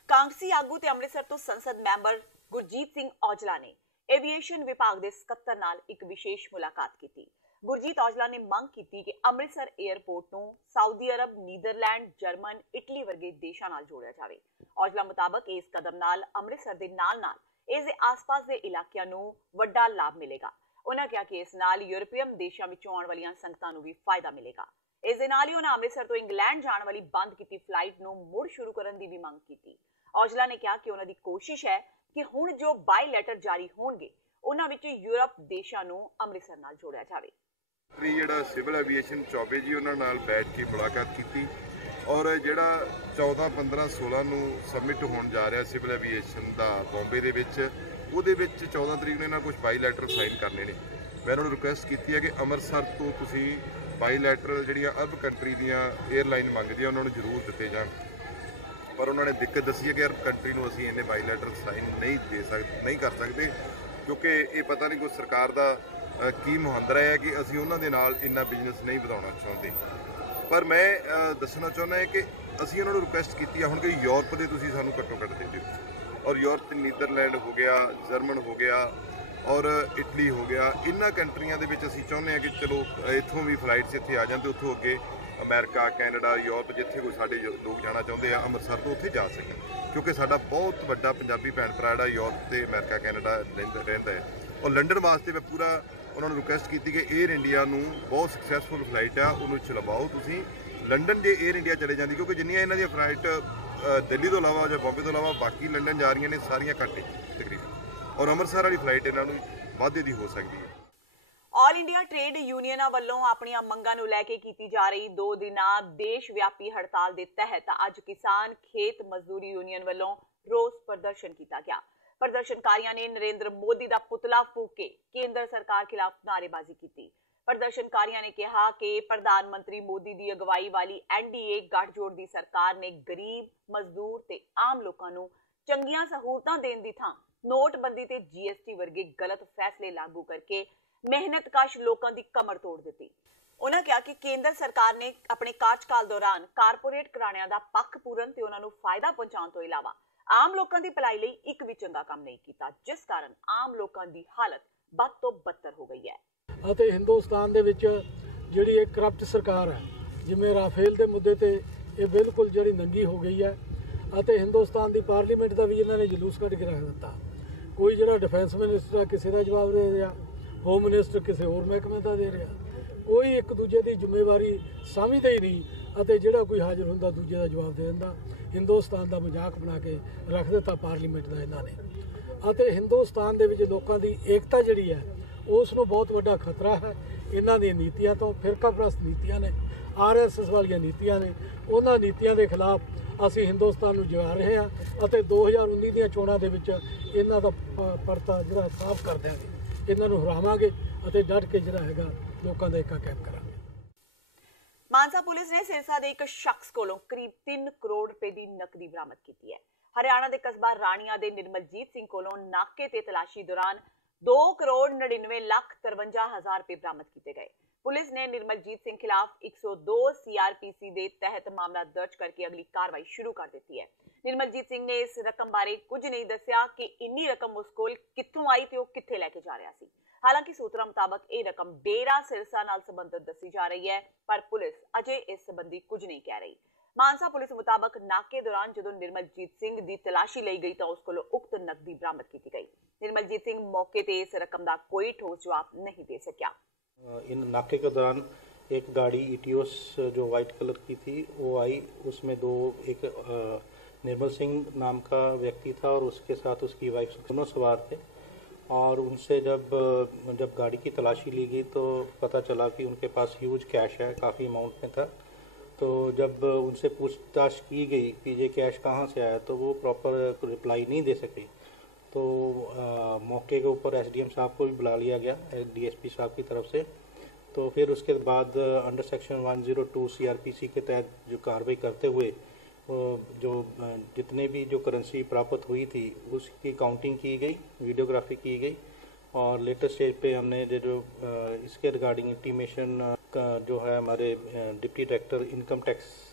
ਕਾਂਗਸੀ ਆਗੂ ਤੇ ਅੰਮ੍ਰਿਤਸਰ ਤੋਂ ਸੰਸਦ ਮੈਂਬਰ ਗੁਰਜੀਤ ਸਿੰਘ ਔਜਲਾ ਨੇ ਐਵੀਏਸ਼ਨ ਵਿਭਾਗ ਦੇ ਸਕੱਤਰ ਨਾਲ ਇੱਕ ਵਿਸ਼ੇਸ਼ ਮੁਲਾਕਾਤ ਕੀਤੀ। ਗੁਰਜੀਤ ਔਜਲਾ ਨੇ ਮੰਗ ਕੀਤੀ ਕਿ ਅੰਮ੍ਰਿਤਸਰ 에ਅਰਪੋਰਟ ਨੂੰ Saudi Arab, Netherland, German, Italy ਵਰਗੇ ਦੇਸ਼ਾਂ ਨਾਲ ਜੋੜਿਆ ਜਾਵੇ। ਔਜਲਾ ਮੁਤਾਬਕ ਇਸ ਕਦਮ ਨਾਲ ਅੰਮ੍ਰਿਤਸਰ ਦੇ ਨਾਲ-ਨਾਲ ਇਸ ਦੇ ਆਸ-ਪਾਸ ਦੇ ਇਲਾਕਿਆਂ ਨੂੰ ਵੱਡਾ ਲਾਭ ਮਿਲੇਗਾ। ਉਹਨਾਂ ਕਿਹਾ ਕਿ ਇਸ ਨਾਲ ਯੂਰਪੀਅਨ ਦੇਸ਼ਾਂ ਵਿੱਚੋਂ ਆਉਣ ਵਾਲੀਆਂ ਸੰਗਤਾਂ ਨੂੰ ਵੀ ਫਾਇਦਾ ਮਿਲੇਗਾ। ਇਸ ਦੇ ਨਾਲ ਹੀ ਉਹਨਾਂ ਅੰਮ੍ਰਿਤਸਰ ਤੋਂ ਇੰਗਲੈਂਡ ਜਾਣ ਵਾਲੀ ਬੰਦ ਕੀਤੀ ਫਲਾਈਟ ਨੂੰ ਮੁੜ ਸ਼ੁਰੂ ਕਰਨ ਦੀ ਵੀ ਮੰਗ ਕੀਤੀ। ਔਜਲਾ ਨੇ ਕਿਹਾ ਕਿ ਉਹਨਾਂ ਦੀ ਕੋਸ਼ਿਸ਼ ਹੈ ਕਿ ਹੁਣ ਜੋ ਬਾਈ ਲੈਟਰ ਜਾਰੀ ਹੋਣਗੇ ਉਹਨਾਂ ਵਿੱਚ ਯੂਰਪ ਦੇਸ਼ਾਂ ਨੂੰ ਅੰਮ੍ਰਿਤਸਰ ਨਾਲ ਜੋੜਿਆ ਜਾਵੇ। ਜਿਹੜਾ ਸਿਵਲ ਐਵੀਏਸ਼ਨ ਚੌਬੇ ਜੀ ਉਹਨਾਂ ਨਾਲ ਬੈਠ ਕੇ ਮੁਲਾਕਾਤ ਕੀਤੀ ਔਰ ਜਿਹੜਾ 14, 15, 16 ਨੂੰ ਸਬਮਿਟ ਹੋਣ ਜਾ ਰਿਹਾ ਸਿਵਲ ਐਵੀਏਸ਼ਨ ਦਾ ਬੰਬੇ ਦੇ ਵਿੱਚ, ਉਹਦੇ ਵਿੱਚ 14 ਤਰੀਕ ਨੂੰ ਇਹਨਾਂ ਕੁਝ ਬਾਈ ਲੈਟਰ ਸਾਈਨ ਕਰਨੇ ਨੇ। ਮੈਂ ਉਹਨਾਂ ਨੂੰ ਰਿਕੁਐਸਟ ਕੀਤੀ ਹੈ ਕਿ ਅੰਮ੍ਰਿਤਸਰ ਤੋਂ ਤੁਸੀਂ ਬਾਈ ਲੈਟਰ ਜਿਹੜੀਆਂ ਅਰਬ ਕੰਟਰੀ ਦੀਆਂ 에ਅਰਲਾਈਨ ਮੰਗਦੀਆਂ ਉਹਨਾਂ ਨੂੰ ਜ਼ਰੂਰ ਦਿੱਤੇ ਜਾਣ, ਪਰ ਉਹਨਾਂ ਨੇ ਦਿੱਕਤ ਦੱਸੀ ਹੈ ਕਿ ਅਰਬ ਕੰਟਰੀ ਨੂੰ ਅਸੀਂ ਇੰਨੇ ਬਾਈ ਲੈਟਰ ਸਾਈਨ ਨਹੀਂ ਕਰ ਸਕਦੇ ਕਿਉਂਕਿ ਇਹ ਪਤਾ ਨਹੀਂ ਕੋਈ ਸਰਕਾਰ ਦਾ ਕੀ ਮੁਹੰਦਰਾ ਹੈ ਕਿ ਅਸੀਂ ਉਹਨਾਂ ਦੇ ਨਾਲ ਇੰਨਾ ਬਿਜ਼ਨਸ ਨਹੀਂ ਵਧਾਉਣਾ ਚਾਹੁੰਦੇ। ਪਰ ਮੈਂ ਦੱਸਣਾ ਚਾਹੁੰਦਾ ਹੈ ਕਿ ਅਸੀਂ ਉਹਨਾਂ ਨੂੰ ਰਿਕੁਐਸਟ ਕੀਤੀ ਹੈ ਹੁਣ ਕਿ ਯੂਰਪ ਦੇ ਤੁਸੀਂ ਸਾਨੂੰ ਘੱਟੋ ਘੱਟ ਦੇ ਦਿਓ ਔਰ ਯੂਰਪ 'ਚ ਨੀਦਰਲੈਂਡ ਹੋ ਗਿਆ, ਜਰਮਨ ਹੋ ਗਿਆ ਔਰ ਇਟਲੀ ਹੋ ਗਿਆ, ਇਹਨਾਂ ਕੰਟਰੀਆਂ ਦੇ ਵਿੱਚ ਅਸੀਂ ਚਾਹੁੰਦੇ ਹਾਂ ਕਿ ਚਲੋ ਇੱਥੋਂ ਵੀ ਫਲਾਈਟਸ ਇੱਥੇ ਆ ਜਾਣ ਅਤੇ ਉੱਥੋਂ ਅੱਗੇ ਅਮਰੀਕਾ, ਕੈਨੇਡਾ, ਯੂਰਪ ਜਿੱਥੇ ਕੋਈ ਸਾਡੇ ਲੋਕ ਜਾਣਾ ਚਾਹੁੰਦੇ ਆ ਅੰਮ੍ਰਿਤਸਰ ਤੋਂ ਉੱਥੇ ਜਾ ਸਕਣ ਕਿਉਂਕਿ ਸਾਡਾ ਬਹੁਤ ਵੱਡਾ ਪੰਜਾਬੀ ਭੈਣ ਭਰਾ ਜਿਹੜਾ ਯੂਰਪ ਤੇ ਅਮਰੀਕਾ, ਕੈਨੇਡਾ ਰਹਿੰਦਾ ਹੈ। ਔਰ ਲੰਡਨ ਵਾਸਤੇ ਮੈਂ ਪੂਰਾ ਉਹਨਾਂ ਨੂੰ ਰਿਕੁਐਸਟ ਕੀਤੀ ਕਿ 에ਅਰ ਇੰਡੀਆ ਨੂੰ ਬਹੁਤ ਸਕਸੈਸਫੁਲ ਫਲਾਈਟ ਆ, ਉਹਨੂੰ ਚਲਵਾਓ ਤੁਸੀਂ। ਲੰਡਨ ਜੇ 에ਅਰ ਇੰਡੀਆ ਚਲੇ ਜਾਂਦੀ ਕਿਉਂਕਿ ਜਿੰਨੀਆਂ ਇਹਨਾਂ ਦੀਆਂ ਫਲਾਈਟ ਦਿੱਲੀ ਤੋਂ ਇਲਾਵਾ ਜਾਂ ਬੰਬੇ ਤੋਂ ਇਲਾਵਾ ਬਾਕੀ ਲੰਡਨ ਜਾ ਰਹੀਆਂ ਨੇ ਸਾਰੀਆਂ ਘੱਟ ਤਕਰੀਬਨ ਔਰ ਅੰਮ੍ਰਿਤਸਰ ਵਾਲੀ ਫਲਾਈਟ ਇਹਨਾਂ ਨੂੰ ਵਾਧੇ ਦੀ ਹੋ ਸਕਦੀ ਹੈ। ਆਲ ਇੰਡੀਆ ਟ੍ਰੇਡ ਯੂਨੀਅਨਾਂ ਵੱਲੋਂ ਆਪਣੀਆਂ ਮੰਗਾਂ ਨੂੰ ਲੈ ਕੇ ਕੀਤੀ ਜਾ ਰਹੀ 2 ਦਿਨਾਂ ਦੇਸ਼ ਵਿਆਪੀ ਹੜਤਾਲ ਦੇ ਤਹਿਤ ਅੱਜ ਕਿਸਾਨ ਖੇਤ ਮਜ਼ਦੂਰੀ ਯੂਨੀਅਨ ਵੱਲੋਂ ਰੋਸ ਪ੍ਰਦਰਸ਼ਨ ਕੀਤਾ ਗਿਆ। ਪ੍ਰਦਰਸ਼ਨਕਾਰੀਆਂ ਨੇ ਨਰਿੰਦਰ ਮੋਦੀ ਦਾ ਪੁਤਲਾ ਫੂਕ ਕੇ ਕੇਂਦਰ ਸਰਕਾਰ ਖਿਲਾਫ ਨਾਅਰੇਬਾਜ਼ੀ ਕੀਤੀ। ਪ੍ਰਦਰਸ਼ਨਕਾਰੀਆਂ ਨੇ ਕਿਹਾ ਕਿ ਪ੍ਰਧਾਨ ਮੰਤਰੀ ਮੋਦੀ ਦੀ ਅਗਵਾਈ ਵਾਲੀ ਐਨਡੀਏ ਗੱਠਜੋੜ ਦੀ ਸਰਕਾਰ ਨੇ ਗਰੀਬ, ਮਜ਼ਦੂਰ ਤੇ ਆਮ ਲੋਕਾਂ ਨੂੰ ਚੰਗੀਆਂ ਸਹੂਲਤਾਂ ਦੇਣ ਦੀ ਥਾਂ ਨੋਟਬੰਦੀ ਤੇ ਜੀਐਸਟੀ ਵਰਗੇ ਗਲਤ ਫੈਸਲੇ ਲਾਗੂ ਕਰਕੇ ਮਿਹਨਤਕਸ਼ ਲੋਕਾਂ ਦੀ ਕਮਰ ਤੋੜ ਦਿੱਤੀ। ਉਹਨਾਂ ਕਿਹਾ ਕਿ ਕੇਂਦਰ ਸਰਕਾਰ ਨੇ ਆਪਣੇ ਕਾਰਜਕਾਲ ਦੌਰਾਨ ਕਾਰਪੋਰੇਟ ਘਰਾਣਿਆਂ ਦਾ ਪੱਖ ਪੂਰਨ ਤੇ ਉਹਨਾਂ ਨੂੰ ਫਾਇਦਾ ਪਹੁੰਚਾਉਣ ਤੋਂ ਇਲਾਵਾ ਆਮ ਲੋਕਾਂ ਦੀ ਭਲਾਈ ਲਈ ਇੱਕ ਵੀ ਚੰਗਾ ਕੰਮ ਨਹੀਂ ਕੀਤਾ, ਜਿਸ ਕਾਰਨ ਆਮ ਲੋਕਾਂ ਦੀ ਹਾਲਤ ਬਦ ਤੋਂ ਬਦਤਰ ਹੋ ਗਈ ਹੈ। ਅਤੇ ਹਿੰਦੁਸਤਾਨ ਦੇ ਵਿੱਚ ਜਿਹੜੀ ਇਹ ਕਰਪਟ ਸਰਕਾਰ ਹੈ, ਜਿਵੇਂ ਰਾਫੇਲ ਦੇ ਮੁੱਦੇ ਤੇ ਇਹ ਬਿਲਕੁਲ ਜਿਹੜੀ ਨੰਗੀ ਹੋ ਗਈ ਹੈ ਅਤੇ ਹਿੰਦੁਸਤਾਨ ਦੀ ਪਾਰਲੀਮੈਂਟ ਦਾ ਵੀ ਇਹਨਾਂ ਨੇ ਜਲੂਸ ਕੱਢ ਕੇ ਰੱਖ ਦਿੱਤਾ। ਕੋਈ ਜਿਹੜਾ ਡਿਫੈਂਸ ਮਿਨਿਸਟਰ ਕਿਸੇ ਦਾ ਜਵਾਬ ਦੇ ਰਿਹਾ, ਹੋਮ ਮਿਨਿਸਟਰ ਕਿਸੇ ਹੋਰ ਮਹਿਕਮੇ ਦਾ ਦੇ ਰਿਹਾ, ਕੋਈ ਇੱਕ ਦੂਜੇ ਦੀ ਜ਼ਿੰਮੇਵਾਰੀ ਸਮਝਦਾ ਹੀ ਨਹੀਂ ਅਤੇ ਜਿਹੜਾ ਕੋਈ ਹਾਜ਼ਰ ਹੁੰਦਾ ਦੂਜੇ ਦਾ ਜਵਾਬ ਦੇ ਦਿੰਦਾ। ਹਿੰਦੁਸਤਾਨ ਦਾ ਮਜ਼ਾਕ ਬਣਾ ਕੇ ਰੱਖ ਦਿੱਤਾ ਪਾਰਲੀਮੈਂਟ ਦਾ ਇਹਨਾਂ ਨੇ ਅਤੇ ਹਿੰਦੁਸਤਾਨ ਦੇ ਵਿੱਚ ਲੋਕਾਂ ਦੀ ਏਕਤਾ ਜਿਹੜੀ ਹੈ ਉਸ ਨੂੰ ਬਹੁਤ ਵੱਡਾ ਖਤਰਾ ਹੈ। ਇਹਨਾਂ ਦੀਆਂ ਨੀਤੀਆਂ ਤੋਂ, ਫਿਰਕਾ ਪ੍ਰਸਤ ਨੀਤੀਆਂ ਨੇ, ਆਰਐਸਐਸ ਵਾਲੀਆਂ ਨੀਤੀਆਂ ਨੇ, ਉਹਨਾਂ ਨੀਤੀਆਂ ਦੇ ਖਿਲਾਫ ਅਸੀਂ ਹਿੰਦੁਸਤਾਨ ਨੂੰ ਜਗਾ ਰਹੇ ਹਾਂ ਅਤੇ 2019 ਦੀਆਂ ਚੋਣਾਂ ਦੇ ਵਿੱਚ ਇਹਨਾਂ ਦਾ ਪਰਤਾ ਜਿਹੜਾ ਸਾਫ਼ ਕਰ ਦਿਆਂਗੇ, ਇਹਨਾਂ ਨੂੰ ਹਰਾਵਾਂਗੇ ਅਤੇ ਡਟ ਕੇ ਜਿਹੜਾ ਹੈਗਾ ਲੋਕਾਂ ਦਾ ਏਕਾ ਕਾਇਮ ਕਰਾਂਗੇ। ਮਾਨਸਾ ਪੁਲਿਸ ਨੇ ਸਿਰਸਾ ਦੇ ਇੱਕ ਸ਼ਖਸ ਕੋਲੋਂ ਕਰੀਬ 3 ਕਰੋੜ ਰੁਪਏ ਦੀ ਨਕਦੀ ਬਰਾਮਦ ਕੀਤੀ ਹੈ। ਹਰਿਆਣਾ ਦੇ ਕਸਬਾ ਰਾਣੀਆਂ ਦੇ ਨਿਰਮਲਜੀਤ ਸਿੰਘ ਕੋਲੋਂ ਨਾਕੇ ਤੇ ਤਲਾਸ਼ੀ ਦੌਰਾਨ 2 ਕਰੋੜ 99 ਲੱਖ 53 ਹਜ਼ਾਰ ਰੁਪਏ ਬਰਾਮਦ ਕੀਤੇ ਗਏ। ਪੁਲਿਸ ਨੇ ਨਿਰਮਲਜੀਤ ਸਿੰਘ ਖਿਲਾਫ 102 ਸੀਆਰਪੀਸੀ ਦੇ ਤਹਿਤ ਮਾਮਲਾ ਦਰਜ ਕਰਕੇ ਅਗਲੀ ਕਾਰਵਾਈ ਸ਼ੁਰੂ ਕਰ ਦਿੱਤੀ ਹੈ। ਨਿਰਮਲਜੀਤ ਸਿੰਘ ਨੇ ਇਸ ਰਕਮ ਬਾਰੇ ਕੁਝ ਨਹੀਂ ਦੱਸਿਆ ਕਿ ਇੰਨੀ ਰਕਮ ਉਸ ਕੋਲ ਕਿੱਥੋਂ ਆਈ ਤੇ ਉਹ ਕਿੱਥੇ ਲੈ ਕੇ ਜਾ ਰਿਹਾ ਸੀ। ਹਾਲਾਂਕਿ ਸੂਤਰਾਂ ਮੁਤਾਬਕ ਇਹ ਰਕਮ ਡੇਰਾ ਸਿਰਸਾ ਨਾਲ ਸੰਬੰਧਿਤ ਦੱਸੀ ਜਾ ਰਹੀ ਹੈ, ਪਰ ਪੁਲਿਸ ਅਜੇ ਇਸ ਸੰਬੰਧੀ ਕੁਝ ਨਹੀਂ ਕਹਿ ਰਹੀ। ਮਾਨਸਾ ਪੁਲਿਸ ਮੁਤਾਬਕ ਨਾਕੇ ਦੌਰਾਨ ਜਦੋਂ ਨਿਰਮਲਜੀਤ ਸਿੰਘ ਦੀ ਤਲਾਸ਼ੀ ਲਈ ਗਈ ਤਾਂ ਉਸ ਕੋਲੋਂ ਉਕਤ ਨਕਦੀ ਬਰਾਮਦ ਕੀਤੀ ਗਈ। ਨਿਰਮਲਜੀਤ ਸਿੰਘ मौके पे इस रकम का कोई ठोस जवाब नहीं दे सका। इन नाके के दौरान एक गाड़ी इटियोस जो वाइट कलर की थी वो आई, उसमें एक निर्मल सिंह नाम का व्यक्ति था और उसके साथ उसकी वाइफ दोनों सवार थे और उनसे जब गाड़ी की तलाशी ली गई तो पता चला कि उनके पास ह्यूज कैश है, काफ़ी अमाउंट में था तो जब उनसे पूछताछ की गई कि ये कैश कहाँ से आया तो वो प्रॉपर रिप्लाई नहीं दे सके। तो मौके के ऊपर एसडीएम साहब को भी बुला लिया गया डीएसपी साहब की तरफ से। तो फिर उसके बाद अंडर सेक्शन 102 सीआरपीसी के तहत जो कार्रवाई करते हुए जो जितने भी जो करेंसी प्राप्त हुई थी उसकी काउंटिंग की गई, वीडियोग्राफी की गई और लेटेस्ट स्टेज पे हमने जो इसके रिगार्डिंग इंटीमेशन का जो है हमारे deputy director income tax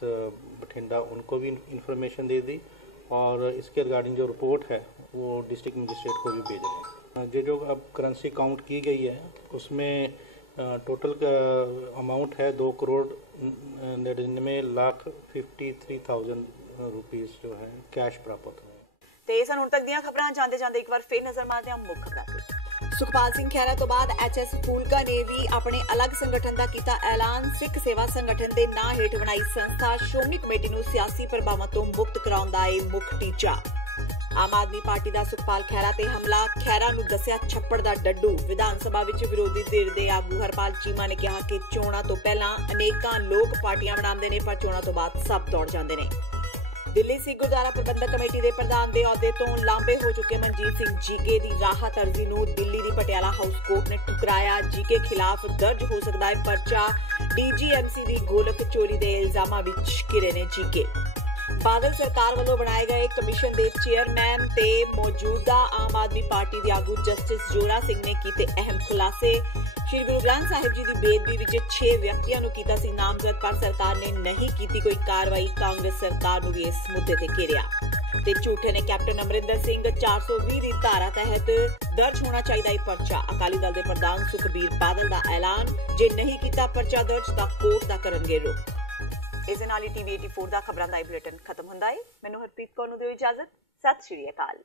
Bathinda उनको भी इंफॉर्मेशन दे दी और इसके रिगार्डिंग जो रिपोर्ट है वो डिस्ट्रिक्ट मजिस्ट्रेट को भी भेज रहे हैं। जो अब करेंसी काउंट की गई है उसमें टोटल अमाउंट है 2,99,53,000 रुपीस जो है कैश प्राप्त हुए। ਤੇ ਸਨ ਹੁਣ ਤੱਕ ਦੀਆਂ ਖਬਰਾਂ ਜਾਂਦੇ ਜਾਂਦੇ ਇੱਕ ਵਾਰ ਫੇਰ ਨਜ਼ਰ ਮਾਰਦੇ ਹਾਂ ਮੁੱਖ ਖਬਰਾਂ ਤੇ। ਸੁਖਪਾਲ ਸਿੰਘ ਖਹਿਰਾ ਤੋਂ ਬਾਅਦ ਐਚਐਸ ਫੂਲਕਾ ਨੇ ਵੀ ਆਪਣੇ ਅਲੱਗ ਸੰਗਠਨ ਦਾ ਕੀਤਾ ਐਲਾਨ। ਸਿੱਖ ਸੇਵਾ ਸੰਗਠਨ ਦੇ ਨਾਂ ਹੇਠ ਬਣਾਈ ਸੰਸਥਾ ਸ਼੍ਰੋਮਣੀ ਕਮੇਟੀ ਨੂੰ ਸਿਆਸੀ ਪ੍ਰਭਾਵਾਂ ਤੋਂ ਮੁਕਤ ਕਰਾਉਣ ਦਾ ਇਹ ਮੁੱਖ ਟੀਚਾ। ਆਮ ਆਦਮੀ ਪਾਰਟੀ ਦਾ ਸੁਖਪਾਲ ਖਹਿਰਾ ਤੇ ਹਮਲਾ, ਖਹਿਰਾ ਨੂੰ ਦੱਸਿਆ ਛੱਪੜ ਦਾ ਡੱਡੂ। ਵਿਧਾਨ ਸਭਾ ਵਿੱਚ ਵਿਰੋਧੀ ਧਿਰ ਦੇ ਆਗੂ ਹਰਪਾਲ ਚੀਮਾ ਨੇ ਕਿਹਾ ਕਿ ਚੋਣਾਂ ਤੋਂ ਪਹਿਲਾਂ ਅਨੇਕਾਂ ਲੋਕ ਪਾਰਟੀਆਂ ਬਣਾਉਂਦੇ ਨੇ ਪਰ ਚੋਣਾਂ ਤੋਂ ਬਾਅਦ ਸਭ ਦੌੜ ਜਾਂਦੇ ਨੇ। ਦਿੱਲੀ ਸਿੱਖ ਗੁਰਦੁਆਰਾ ਪ੍ਰਬੰਧਕ ਕਮੇਟੀ ਦੇ ਪ੍ਰਧਾਨ ਦੇ ਅਹੁਦੇ ਤੋਂ ਲਾਂਭੇ ਹੋ ਚੁੱਕੇ ਮਨਜੀਤ ਸਿੰਘ ਜੀਕੇ ਦੀ ਰਾਹਤ ਅਰਜ਼ੀ ਨੂੰ ਦਿੱਲੀ ਦੀ ਪਟਿਆਲਾ ਹਾਊਸ ਕੋਰਟ ਨੇ ਠੁਕਰਾਇਆ। ਜੀਕੇ ਖਿਲਾਫ ਦਰਜ ਹੋ ਸਕਦਾ ਹੈ ਪਰਚਾ। ਡੀਜੀਐਮਸੀ ਦੀ ਗੋਲਕ ਚੋਰੀ ਦੇ ਇਲਜ਼ਾਮਾਂ ਵਿੱਚ ਘਿਰੇ ਨੇ ਜੀਕੇ। ਬਾਦਲ ਸਰਕਾਰ ਵੱਲੋਂ ਬਣਾਏ ਗਏ ਕਮਿਸ਼ਨ ਦੇ ਚੇਅਰਮੈਨ ਤੇ ਮੌਜੂਦਾ ਆਮ ਆਦਮੀ ਪਾਰਟੀ ਦੇ ਆਗੂ ਜਸਟਿਸ ਜੋਰਾ ਸਿੰਘ ਨੇ ਕੀਤੇ ਅਹਿਮ ਖੁਲਾਸੇ। ਸ਼੍ਰੀ ਗੁਰੂ ਗ੍ਰੰਥ ਸਾਹਿਬ ਜੀ ਦੀ ਬੇਅਦਬੀ ਵਿੱਚ 6 ਵਿਅਕਤੀਆਂ ਨੂੰ ਕੀਤਾ ਸੀ ਨਾਮਜ਼ਦ ਪਰ ਸਰਕਾਰ ਨੇ ਨਹੀਂ ਕੀਤੀ ਕੋਈ ਕਾਰਵਾਈ। ਕਾਂਗਰਸ ਸਰਕਾਰ ਨੂੰ ਵੀ ਇਸ ਮੁੱਦੇ ਤੇ ਘੇਰਿਆ ਤੇ ਝੂਠੇ ਨੇ ਕੈਪਟਨ ਅਮਰਿੰਦਰ ਸਿੰਘ। 420 ਦੀ ਧਾਰਾ ਤਹਿਤ ਦਰਜ ਹੋਣਾ ਚਾਹੀਦਾ ਹੈ ਪਰਚਾ। ਅਕਾਲੀ ਦਲ ਦੇ ਪ੍ਰਧਾਨ ਸੁਖਬੀਰ ਬਾਦਲ ਦਾ ਐਲਾਨ, ਜੇ ਨਹੀਂ ਕੀਤਾ ਪਰਚਾ ਦਰਜ ਤਾਂ ਕੋਰਟ ਦਾ ਕਰਨਗੇ ਰੁਖ। ਇਸ ਦੇ ਨਾਲ ਹੀ ਟੀਵੀ 84 ਦਾ ਖਬਰਾਂ ਦਾ ਬੁਲੇਟਿਨ ਖਤਮ ਹੁੰਦਾ ਹੈ। ਮੈਨੂੰ ਹਰਪ੍ਰੀਤ ਕੌਰ ਨੂੰ ਦਿਓ ਇਜਾਜ਼ਤ। ਸਤਿ ਸ਼੍ਰੀ ਅਕਾਲ।